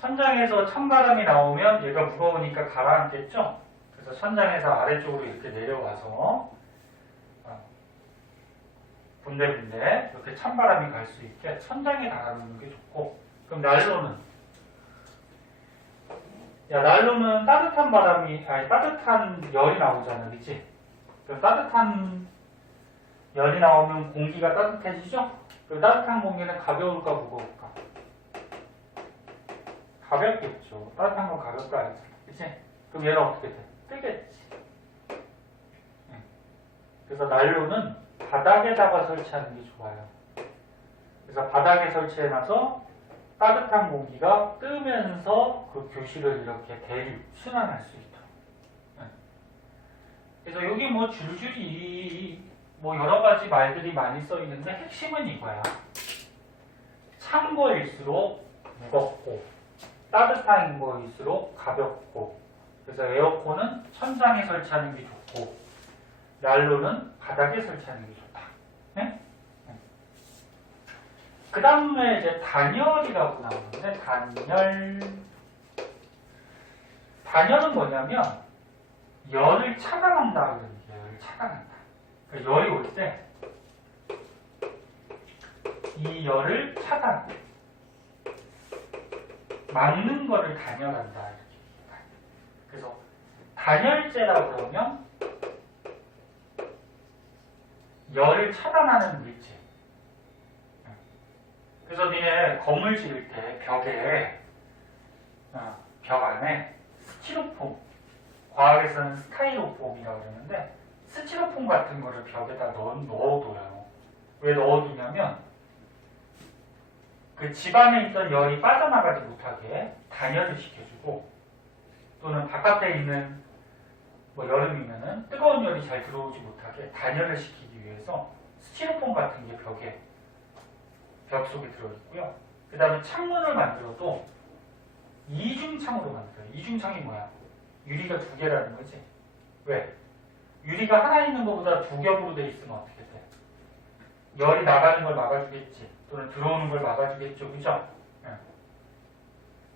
천장에서 찬바람이 나오면 얘가 무거우니까 가라앉겠죠? 그래서 천장에서 아래쪽으로 이렇게 내려와서 군데군데 이렇게 찬바람이 갈 수 있게 천장에 달아놓는 게 좋고. 그럼 난로는 따뜻한 열이 나오잖아, 그치? 그럼 따뜻한 열이 나오면 공기가 따뜻해지죠? 그 따뜻한 공기는 가벼울까 무거울까? 가볍겠죠. 따뜻한 건 가볍다 알잖아, 그치? 그럼 얘는 어떻게 돼? 뜨겠지. 그래서 난로는 바닥에다가 설치하는 게 좋아요. 그래서 바닥에 설치해놔서 따뜻한 공기가 뜨면서 그 교실을 이렇게 순환할 수 있도록. 그래서 여기 뭐 줄줄이 뭐 여러 가지 말들이 많이 써 있는데 핵심은 이거야. 찬 거일수록 무겁고 따뜻한 거일수록 가볍고. 그래서 에어컨은 천장에 설치하는 게 좋고 난로는 바닥에 설치하는 게 좋다. 네? 그 다음에 이제 단열이라고 나오는데 단열은 뭐냐면 열을 차단한다 그러는 게 열을 차단한다. 그러니까 열이 올 때 이 열을 차단 막는 거를 단열한다 이렇게. 그래서 단열재라고 그러면 열을 차단하는 물질. 그래서 니네 건물 지을 때 벽에 벽 안에 스티로폼, 과학에서는 스타이로폼이라고 그러는데 스티로폼 같은 거를 벽에다 넣어둬요. 왜 넣어두냐면 그 집안에 있던 열이 빠져나가지 못하게 단열을 시켜주고, 또는 바깥에 있는 뭐 여름이면은 뜨거운 열이 잘 들어오지 못하게 단열을 시키기 위해서 스티로폼 같은 게 벽 속에 들어있고요. 그 다음에 창문을 만들어도 이중창으로 만들어요. 이중창이 뭐야? 유리가 두 개라는 거지. 왜? 유리가 하나 있는 것보다 두 겹으로 돼 있으면 어떻게 돼? 열이 나가는 걸 막아주겠지. 또는 들어오는 걸 막아주겠죠. 그죠? 네.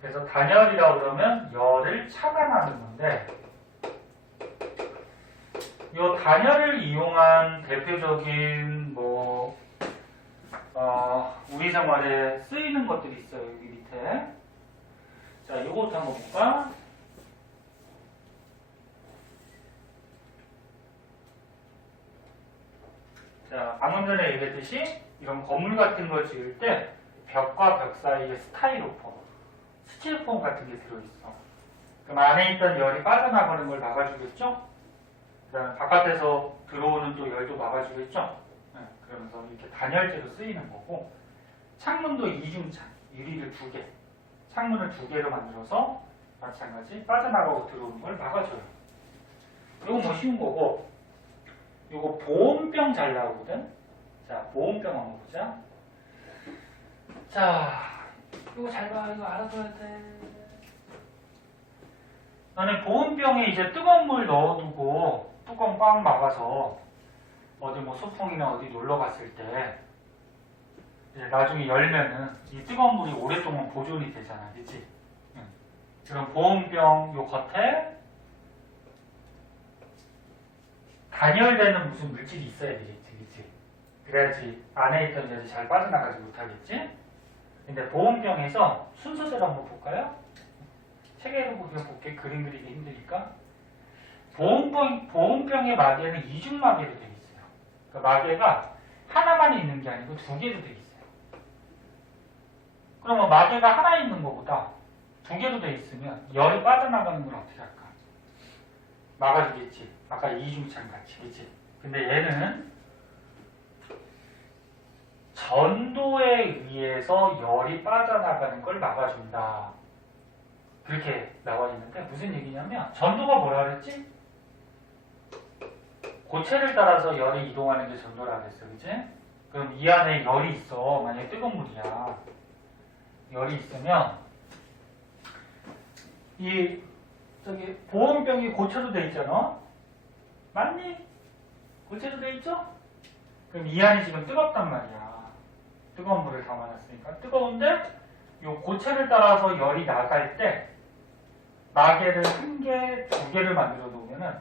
그래서 단열이라고 그러면 열을 차단하는 건데, 이 단열을 이용한 대표적인 우리 생활에 쓰이는 것들이 있어요. 여기 밑에. 자, 이것부터 한번 볼까? 자, 방금 전에 얘기했듯이 이런 건물 같은 걸 지을 때 벽과 벽 사이에 스타이로폼, 스티로폼 같은 게 들어있어. 그럼 안에 있던 열이 빠져나가는 걸 막아주겠죠? 그 다음에 바깥에서 들어오는 또 열도 막아주겠죠? 네, 그러면서 이렇게 단열재로 쓰이는 거고, 창문도 이중창, 유리를 두 개, 창문을 두 개로 만들어서 마찬가지 빠져나가고 들어오는 걸 막아줘요. 이거 뭐 쉬운 거고, 이거 보온병 잘 나오거든? 자, 보온병 한번 보자. 자, 이거 잘 봐. 이거 알아둬야 돼. 나는 보온병에 이제 뜨거운 물 넣어두고 뚜껑 꽉 막아서 어디 뭐 소풍이나 어디 놀러 갔을 때 이제 나중에 열면은 이 뜨거운 물이 오랫동안 보존이 되잖아. 그치? 응. 그럼 보온병 요 겉에 단열되는 무슨 물질이 있어야 되겠지. 그치? 그래야지 안에 있던 열이 잘 빠져나가지 못하겠지? 근데 보온병에서 순서대로 한번 볼까요? 책에도 그냥 볼게. 그림 그리기 힘드니까. 보온병의 마개는 이중마개로 되어 있어요. 그러니까 마개가 하나만 있는 게 아니고 두 개로 되어 있어요. 그러면 마개가 하나 있는 것보다 두 개로 되어 있으면 열이 빠져나가는 건 어떻게 할까? 막아주겠지. 아까 이중창 같이. 그치? 근데 얘는 전도에 의해서 열이 빠져나가는 걸 막아준다. 그렇게 나와 있는데 무슨 얘기냐면, 전도가 뭐라 그랬지? 고체를 따라서 열이 이동하는 게 전도라 그랬어. 그치? 그럼 이 안에 열이 있어. 만약에 뜨거운 물이야. 열이 있으면 저기 보온병이 고체로 돼 있잖아. 맞니? 고체로 돼 있죠? 그럼 이 안이 지금 뜨겁단 말이야. 뜨거운 물을 담아놨으니까. 뜨거운데 이 고체를 따라서 열이 나갈 때 마개를 한 개, 두 개를 만들어 놓으면은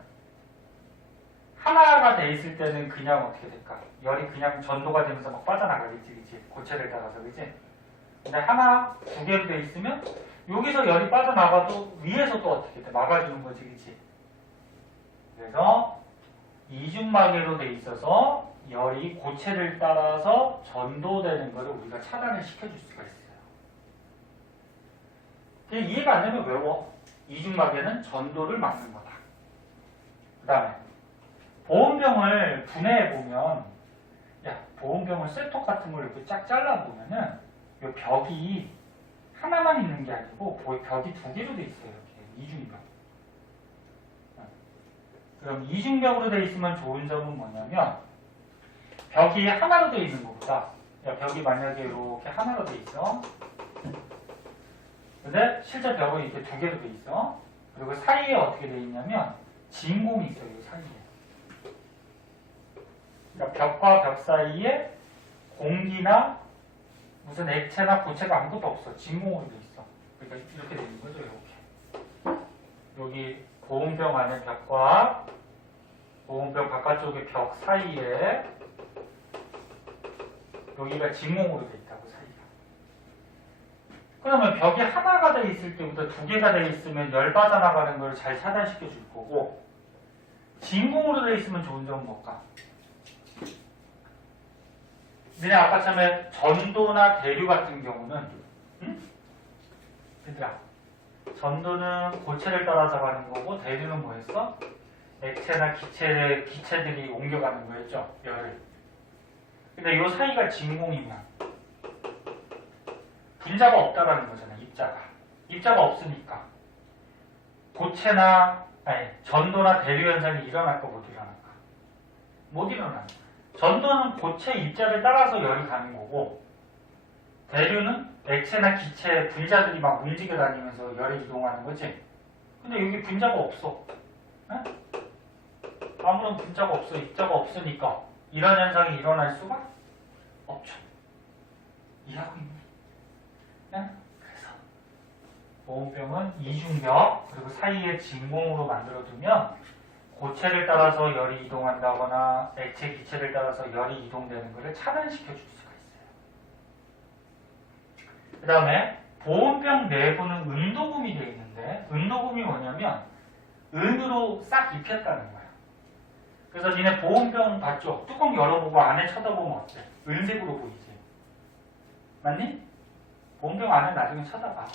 하나가 돼 있을 때는 그냥 어떻게 될까? 열이 그냥 전도가 되면서 막 빠져나가겠지, 그치? 고체를 따라서, 그치? 근데 하나, 두 개로 돼 있으면 여기서 열이 빠져나가도 위에서 또 어떻게 돼? 막아주는 거지, 그치? 그래서 이중마개로 돼 있어서 열이 고체를 따라서 전도되는 것을 우리가 차단을 시켜줄 수가 있어요. 이해가 안 되면 외워. 이중마개는 전도를 막는 거다. 그 다음에 보온병을 분해해보면, 야, 보온병을 쇠톱 같은 걸 이렇게 쫙 잘라보면은 이 벽이 하나만 있는 게 아니고 벽이 두 개로 돼 있어요. 이렇게 이중벽. 그럼 이중벽으로 돼 있으면 좋은 점은 뭐냐면, 벽이 하나로 돼 있는 것보다, 야, 벽이 만약에 이렇게 하나로 돼 있어. 근데 실제 벽은 이렇게 두 개로 돼 있어. 그리고 사이에 어떻게 돼 있냐면 진공이 있어요. 이 사이에. 그러니까 벽과 벽 사이에 공기나 무슨 액체나 고체가 아무것도 없어. 진공으로 돼 있어. 그러니까 이렇게 돼 있는 거죠. 이렇게. 여기 보온병 안에 벽과 보온병 바깥쪽의 벽 사이에 여기가 진공으로 돼 있다고, 사이가. 그러면 벽이 하나가 돼 있을 때보다 두 개가 돼 있으면 열 빠져나가는 걸 잘 차단시켜 줄 거고, 진공으로 돼 있으면 좋은 점은 뭘까? 너네 아까 처음에 전도나 대류 같은 경우는, 응? 얘들아, 전도는 고체를 따라서 가는 거고, 대류는 뭐였어? 액체나 기체들이 옮겨가는 거였죠. 열을. 근데 요 사이가 진공이면 분자가 없다라는 거잖아요. 입자가 없으니까 전도나 대류 현상이 일어날까 못 일어날까? 못 일어나. 전도는 고체 입자를 따라서 열이 가는 거고, 대류는 액체나 기체 분자들이 막 움직여 다니면서 열이 이동하는 거지. 근데 여기 분자가 없어. 에? 아무런 분자가 없어. 입자가 없으니까 이런 현상이 일어날 수가 없죠. 이해하고 있니? 네? 그래서 보온병은 이중벽 그리고 사이에 진공으로 만들어두면 고체를 따라서 열이 이동한다거나 액체 기체를 따라서 열이 이동되는 것을 차단시켜 줄 수가 있어요. 그 다음에 보온병 내부는 은도금이 되어 있는데, 은도금이 뭐냐면 은으로 싹 입혔다는 거야. 그래서 니네 보온병 봤죠? 뚜껑 열어보고 안에 쳐다보면 어때? 은색으로 보이지? 맞니? 보온병 안에 나중에 쳐다봐.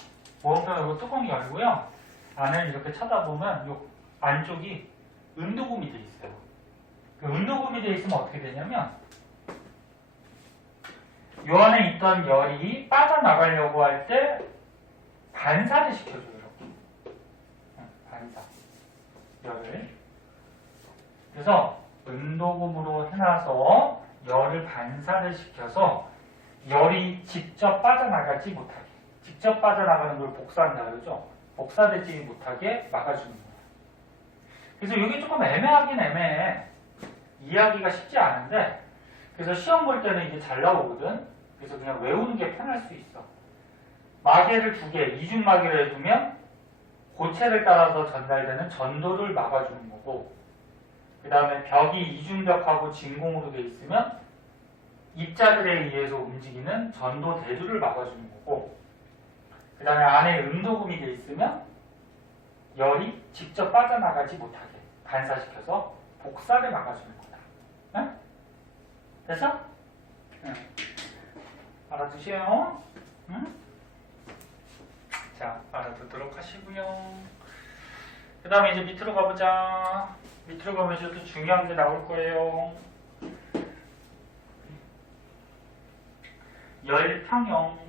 보온병 이거 뚜껑 열고요. 안을 이렇게 쳐다보면 요 안쪽이 은도금이 돼 있어요. 그 은도금이 돼 있으면 어떻게 되냐면 요 안에 있던 열이 빠져나가려고 할 때 반사를 시켜줘요. 이렇게. 반사. 열을. 그래서 은도금으로 해놔서 열을 반사를 시켜서 열이 직접 빠져나가지 못하게. 직접 빠져나가는 걸 복사한다 그러죠. 복사되지 못하게 막아주는 거예요. 그래서 이게 조금 애매하긴 애매해. 이해하기가 쉽지 않은데, 그래서 시험 볼 때는 이게 잘 나오거든. 그래서 그냥 외우는 게 편할 수 있어. 마개를 2개, 이중 마개를 해두면 고체를 따라서 전달되는 전도를 막아주는 거고, 그 다음에 벽이 이중벽하고 진공으로 돼 있으면 입자들에 의해서 움직이는 전도 대류를 막아주는 거고, 그 다음에 안에 은도금이 돼 있으면 열이 직접 빠져나가지 못하게 반사시켜서 복사를 막아주는 거다. 응? 됐어? 응. 알아두세요. 응? 자, 알아두도록 하시고요. 그 다음에 이제 밑으로 가보자. 밑으로 가면 이제 또 중요한 게 나올 거예요. 열평형.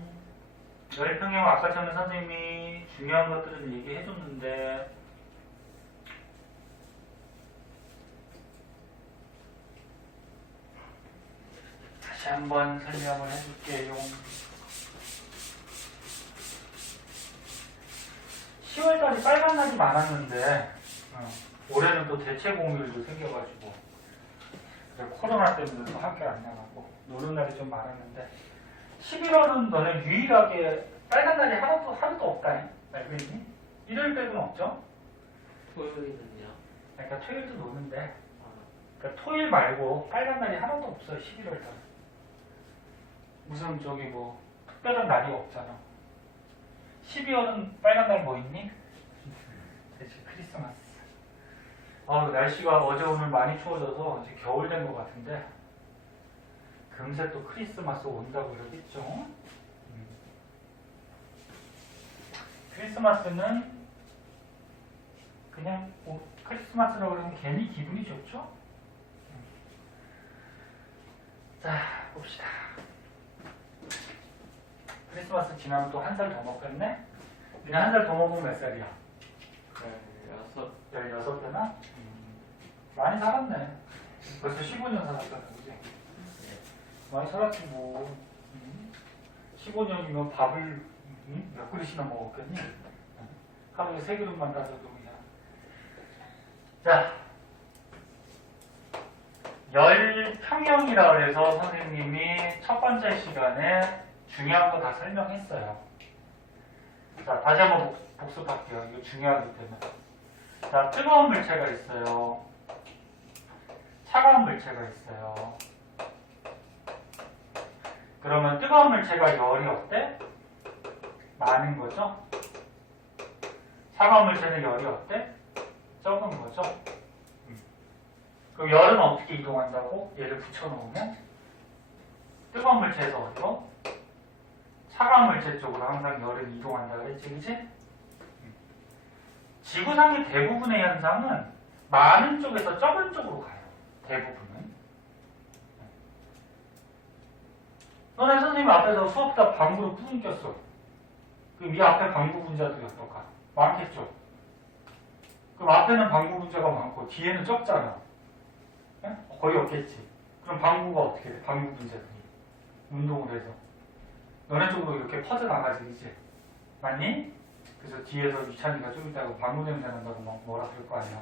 열평형 아까 전에 선생님이 중요한 것들을 얘기해 줬는데, 다시 한번 설명을 해줄게요. 10월달이 빨간 날이 많았는데 올해는 또 대체 공휴일도 생겨가지고 코로나 때문에 또 학교 안 나가고 노는 날이 좀 많았는데, 11월은 너는 유일하게 빨간 날이 하루도 없다니. 알고 있니? 일요일 빼고는 없죠? 토요일은요? 그러니까 토요일도 노는데, 그러니까 토요일 말고 빨간 날이 하나도 없어요. 11월달은. 무슨 저기 뭐 특별한 날이 없잖아. 12월은 빨간 날 뭐 있니? 대체 크리스마스. 날씨가 어제 오늘 많이 추워져서 이제 겨울 된 것 같은데 금세 또 크리스마스 온다고 그러겠죠? 크리스마스는 그냥 크리스마스라고 그러면 괜히 기분이 좋죠? 자, 봅시다. 크리스마스 지나면 또 한 살 더 먹겠네? 그냥 한 살 더 먹으면 몇 살이야? 16되나? 많이 살았네. 벌써 15년 살았잖아, 그지? 많이 살았지 뭐. 15년이면 밥을 몇 그릇이나 먹었겠니? 하루에 3그릇만 따져도 그냥. 자, 열평형이라 그래서 선생님이 첫 번째 시간에 중요한 거 다 설명했어요. 자, 다시 한번 복습할게요. 이거 중요하기 때문에. 자, 뜨거운 물체가 있어요. 차가운 물체가 있어요. 그러면 뜨거운 물체가 열이 어때? 많은 거죠? 차가운 물체는 열이 어때? 적은 거죠? 그럼 열은 어떻게 이동한다고? 얘를 붙여놓으면 뜨거운 물체에서 어디로? 차가운 물체 쪽으로 항상 열은 이동한다 그랬지, 그치? 지구상의 대부분의 현상은 많은 쪽에서 적은 쪽으로 가요. 대부분은. 너네 선생님 앞에서 수업 다 방구로 끊겼어. 그럼 이 앞에 방구 분자들이 어떨까? 많겠죠? 그럼 앞에는 방구 분자가 많고 뒤에는 적잖아. 예? 거의 없겠지. 그럼 방구가 어떻게 돼? 방구 분자들이 운동을 해서 너네 쪽으로 이렇게 퍼져나가지, 그치? 맞니? 그래서 뒤에서 유찬이가 좀 있다가 방구 냄새 난다고 막 뭐라 그럴 거 아니야.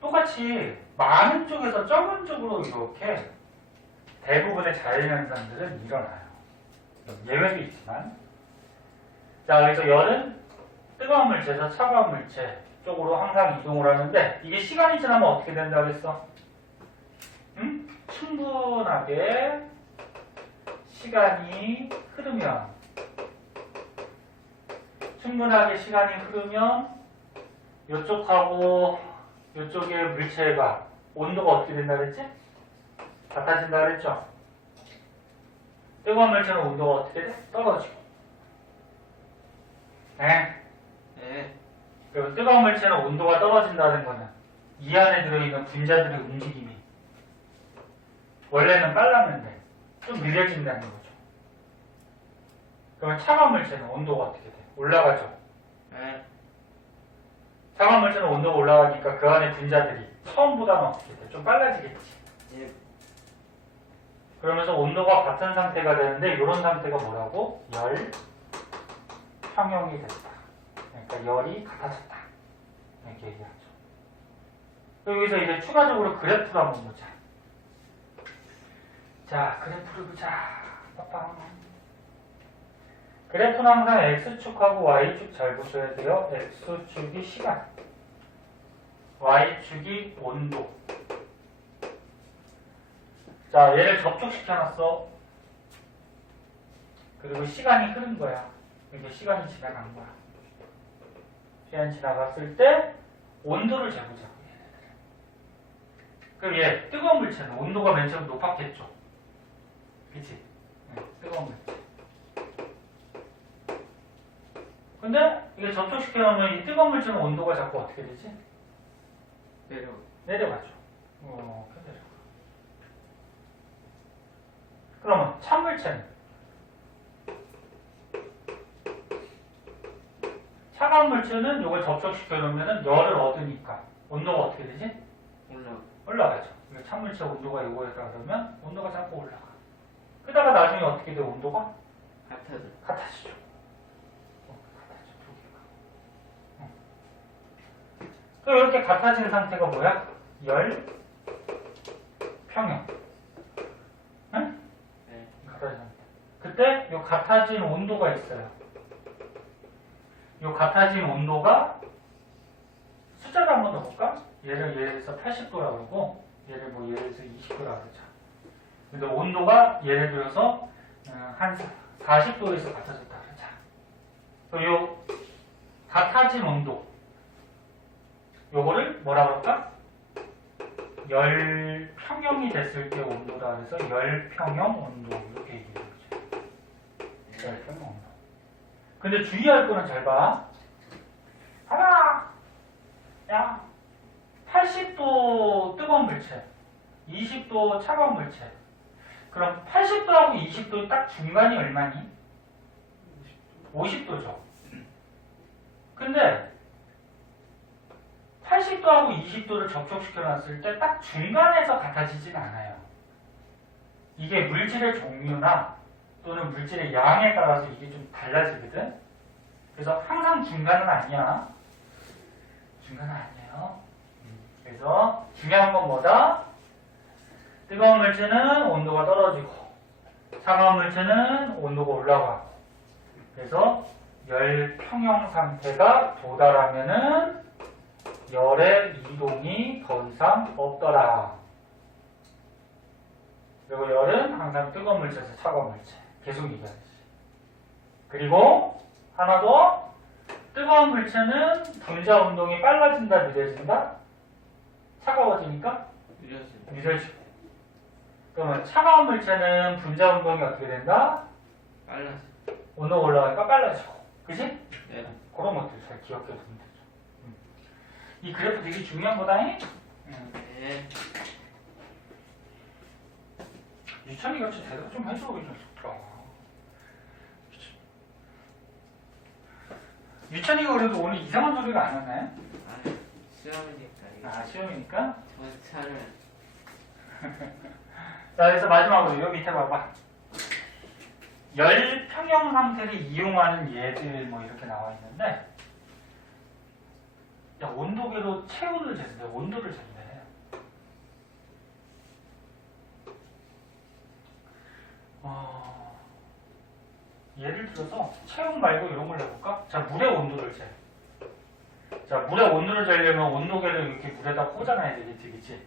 똑같이 많은 쪽에서 적은 쪽으로 이렇게 대부분의 자연현상들은 일어나요. 예외도 있지만. 자, 그래서 열은 뜨거운 물체에서 차가운 물체 쪽으로 항상 이동을 하는데 이게 시간이 지나면 어떻게 된다고 했어? 응? 충분하게 시간이 흐르면 이쪽하고 이쪽의 물체가 온도가 어떻게 된다 그랬지? 같아진다 그랬죠? 뜨거운 물체는 온도가 어떻게 돼? 떨어지고. 네? 네. 그리고 뜨거운 물체는 온도가 떨어진다는 거는 이 안에 들어있는 분자들의 움직임이 원래는 빨랐는데 좀 느려진다는 거죠. 그러면 차가운 물체는 온도가 어떻게 돼? 올라가죠. 네. 차가운 물체는 온도가 올라가니까 그 안에 분자들이 처음보다는 어떻게 돼? 좀 빨라지겠지. 네. 그러면서 온도가 같은 상태가 되는데 이런 상태가 뭐라고? 열 평형이 됐다. 그러니까 열이 같아졌다. 이렇게 얘기하죠. 여기서 이제 추가적으로 그래프를 한번 보자. 자, 그래프를 보자. 빠빵. 그래프는 항상 X축하고 Y축 잘 보셔야 돼요. X축이 시간, Y축이 온도. 자, 얘를 접촉시켜놨어. 그리고 시간이 흐른 거야. 이게 시간이 지나간 거야. 시간이 지나갔을 때 온도를 재보자고. 그럼 얘 뜨거운 물체는 온도가 맨 처음 높았겠죠. 그치? 네, 뜨거운 물체. 근데 이게 접촉시켜놓으면 이 뜨거운 물체는 온도가 자꾸 어떻게 되지? 내려가죠. 이렇게 내려가. 그러면 찬물체는 차가운 물체는 이걸 접촉시켜놓으면 열을 얻으니까 온도가 어떻게 되지? 올라가죠. 찬물체 온도가 이거였다 그러면 온도가 자꾸 올라가. 그러다가 나중에 어떻게 돼? 온도가 같아지죠. 그럼 이렇게 같아진 상태가 뭐야? 열 평형. 응? 네. 같아진 상태. 그때 이 같아진 온도가 있어요. 이 같아진 온도가 숫자를 한번 넣어볼까? 얘를 예를 들어서 80도라고 그러고 얘를 뭐 예를 들어서 20도라고 그러자. 근데 온도가 예를 들어서 한 40도에서 같아졌다 그러자. 그럼 이 같아진 온도 요거를 뭐라 그럴까? 열 평형이 됐을 때 온도다 그래서 열 평형 온도 이렇게 얘기해 보죠. 열 평형 온도. 근데 주의할 거는 잘 봐. 하나, 야, 80도 뜨거운 물체, 20도 차가운 물체. 그럼 80도하고 20도 딱 중간이 얼마니? 50도죠. 근데 80도하고 20도를 접촉시켜 놨을 때 딱 중간에서 같아지진 않아요. 이게 물질의 종류나 또는 물질의 양에 따라서 이게 좀 달라지거든. 그래서 항상 중간은 아니야. 중간은 아니에요. 그래서 중요한 건 뭐다? 뜨거운 물체는 온도가 떨어지고 차가운 물체는 온도가 올라가고. 그래서 열 평형 상태가 도달하면은 열의 이동이 더 이상 없더라. 그리고 열은 항상 뜨거운 물체에서 차가운 물체. 계속 얘기하지. 그리고 하나 더. 뜨거운 물체는 분자 운동이 빨라진다, 느려진다? 차가워지니까? 느려지고. 그러면 차가운 물체는 분자 운동이 어떻게 된다? 온도가 올라가니까 빨라지고. 그치? 네. 그런 것들 잘 기억해 두면 되죠. 이 그래프 되게 중요한 거다잉. 네. 유찬이 같이 대답 좀 해줘. 좀 좋더라. 유찬이가 그래도 오늘 이상한 소리가 안 하네. 아, 시험이니까 이거. 아, 시험이니까. 전차를. 자, 그래서 마지막으로 여기 밑에 봐봐. 열 평형 상태를 이용하는 예들 뭐 이렇게 나와 있는데, 야, 온도계로 체온을 잰대. 온도를 잰대. 예를 들어서 체온 말고 이런 걸 해볼까? 자, 물의 온도를 재. 자, 물의 온도를 재려면 온도계를 이렇게 물에다 꽂아놔야 되겠지, 그치?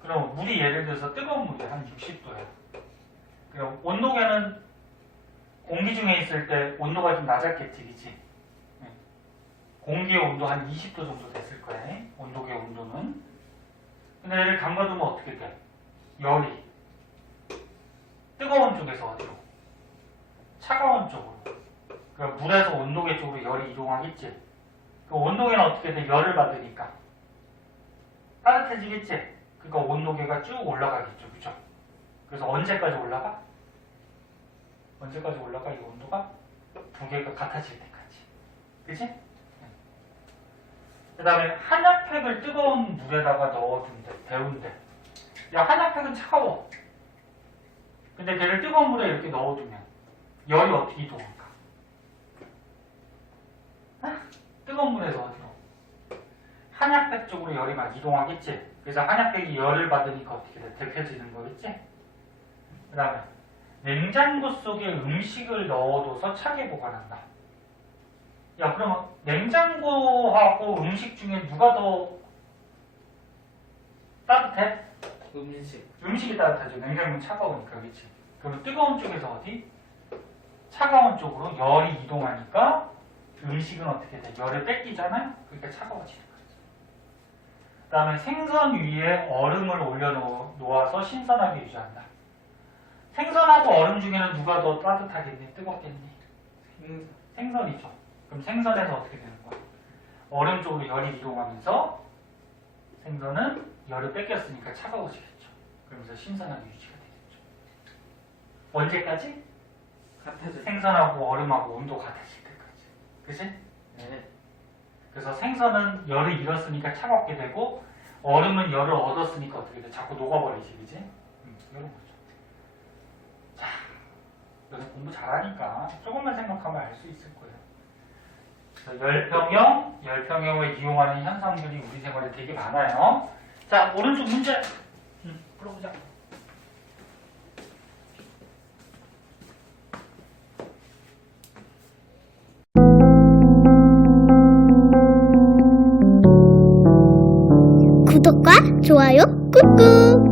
그럼 물이 예를 들어서 뜨거운 물이야. 한 60도야. 그럼 온도계는 공기 중에 있을 때 온도가 좀 낮았겠지, 그치? 공기의 온도 한 20도 정도 됐을 거야. 온도계 온도는. 근데 얘를 담가두면 어떻게 돼? 열이 뜨거운 쪽에서 어디로? 차가운 쪽으로. 그러니까 물에서 온도계 쪽으로 열이 이동하겠지. 그 온도계는 어떻게 돼? 열을 받으니까 따뜻해지겠지. 그러니까 온도계가 쭉 올라가겠죠, 그죠? 그래서 언제까지 올라가? 언제까지 올라가? 이 온도가 두 개가 같아질 때까지. 그치? 그 다음에 한약팩을 뜨거운 물에다가 넣어둔대, 데운대. 야, 한약팩은 차가워. 근데 걔를 뜨거운 물에 이렇게 넣어두면 열이 어떻게 이동할까? 뜨거운 물에서 어디로? 한약팩 쪽으로 열이 막 이동하겠지? 그래서 한약팩이 열을 받으니까 어떻게 돼? 데펴지는 거겠지? 그 다음에 냉장고 속에 음식을 넣어둬서 차게 보관한다. 야, 그러면 냉장고하고 음식 중에 누가 더 따뜻해? 음식이 따뜻하죠. 냉장고는 차가우니까, 그렇지? 그러면 뜨거운 쪽에서 어디? 차가운 쪽으로 열이 이동하니까 음식은 어떻게 돼? 열을 뺏기잖아요? 그러니까 차가워지는 거죠. 그 다음에 생선 위에 얼음을 올려놓아서 신선하게 유지한다. 생선하고 얼음 중에는 누가 더 따뜻하겠니? 뜨겁겠니? 생선이죠. 그럼 생선에서 어떻게 되는 거야? 얼음 쪽으로 열이 이동하면서 생선은 열을 뺏겼으니까 차가워지겠죠. 그러면서 신선하게 유지가 되겠죠. 언제까지? 생선하고 얼음하고 온도 같아질 때까지. 그치? 네. 그래서 생선은 열을 잃었으니까 차갑게 되고 얼음은 열을 얻었으니까 어떻게 돼? 자꾸 녹아버리지, 그치? 이런 거죠. 자, 너네 공부 잘하니까 조금만 생각하면 알 수 있을 거예요. 열평형을 이용하는 현상들이 우리 생활에 되게 많아요. 자, 오른쪽 문제 풀어보자. 구독과 좋아요 꾹꾹.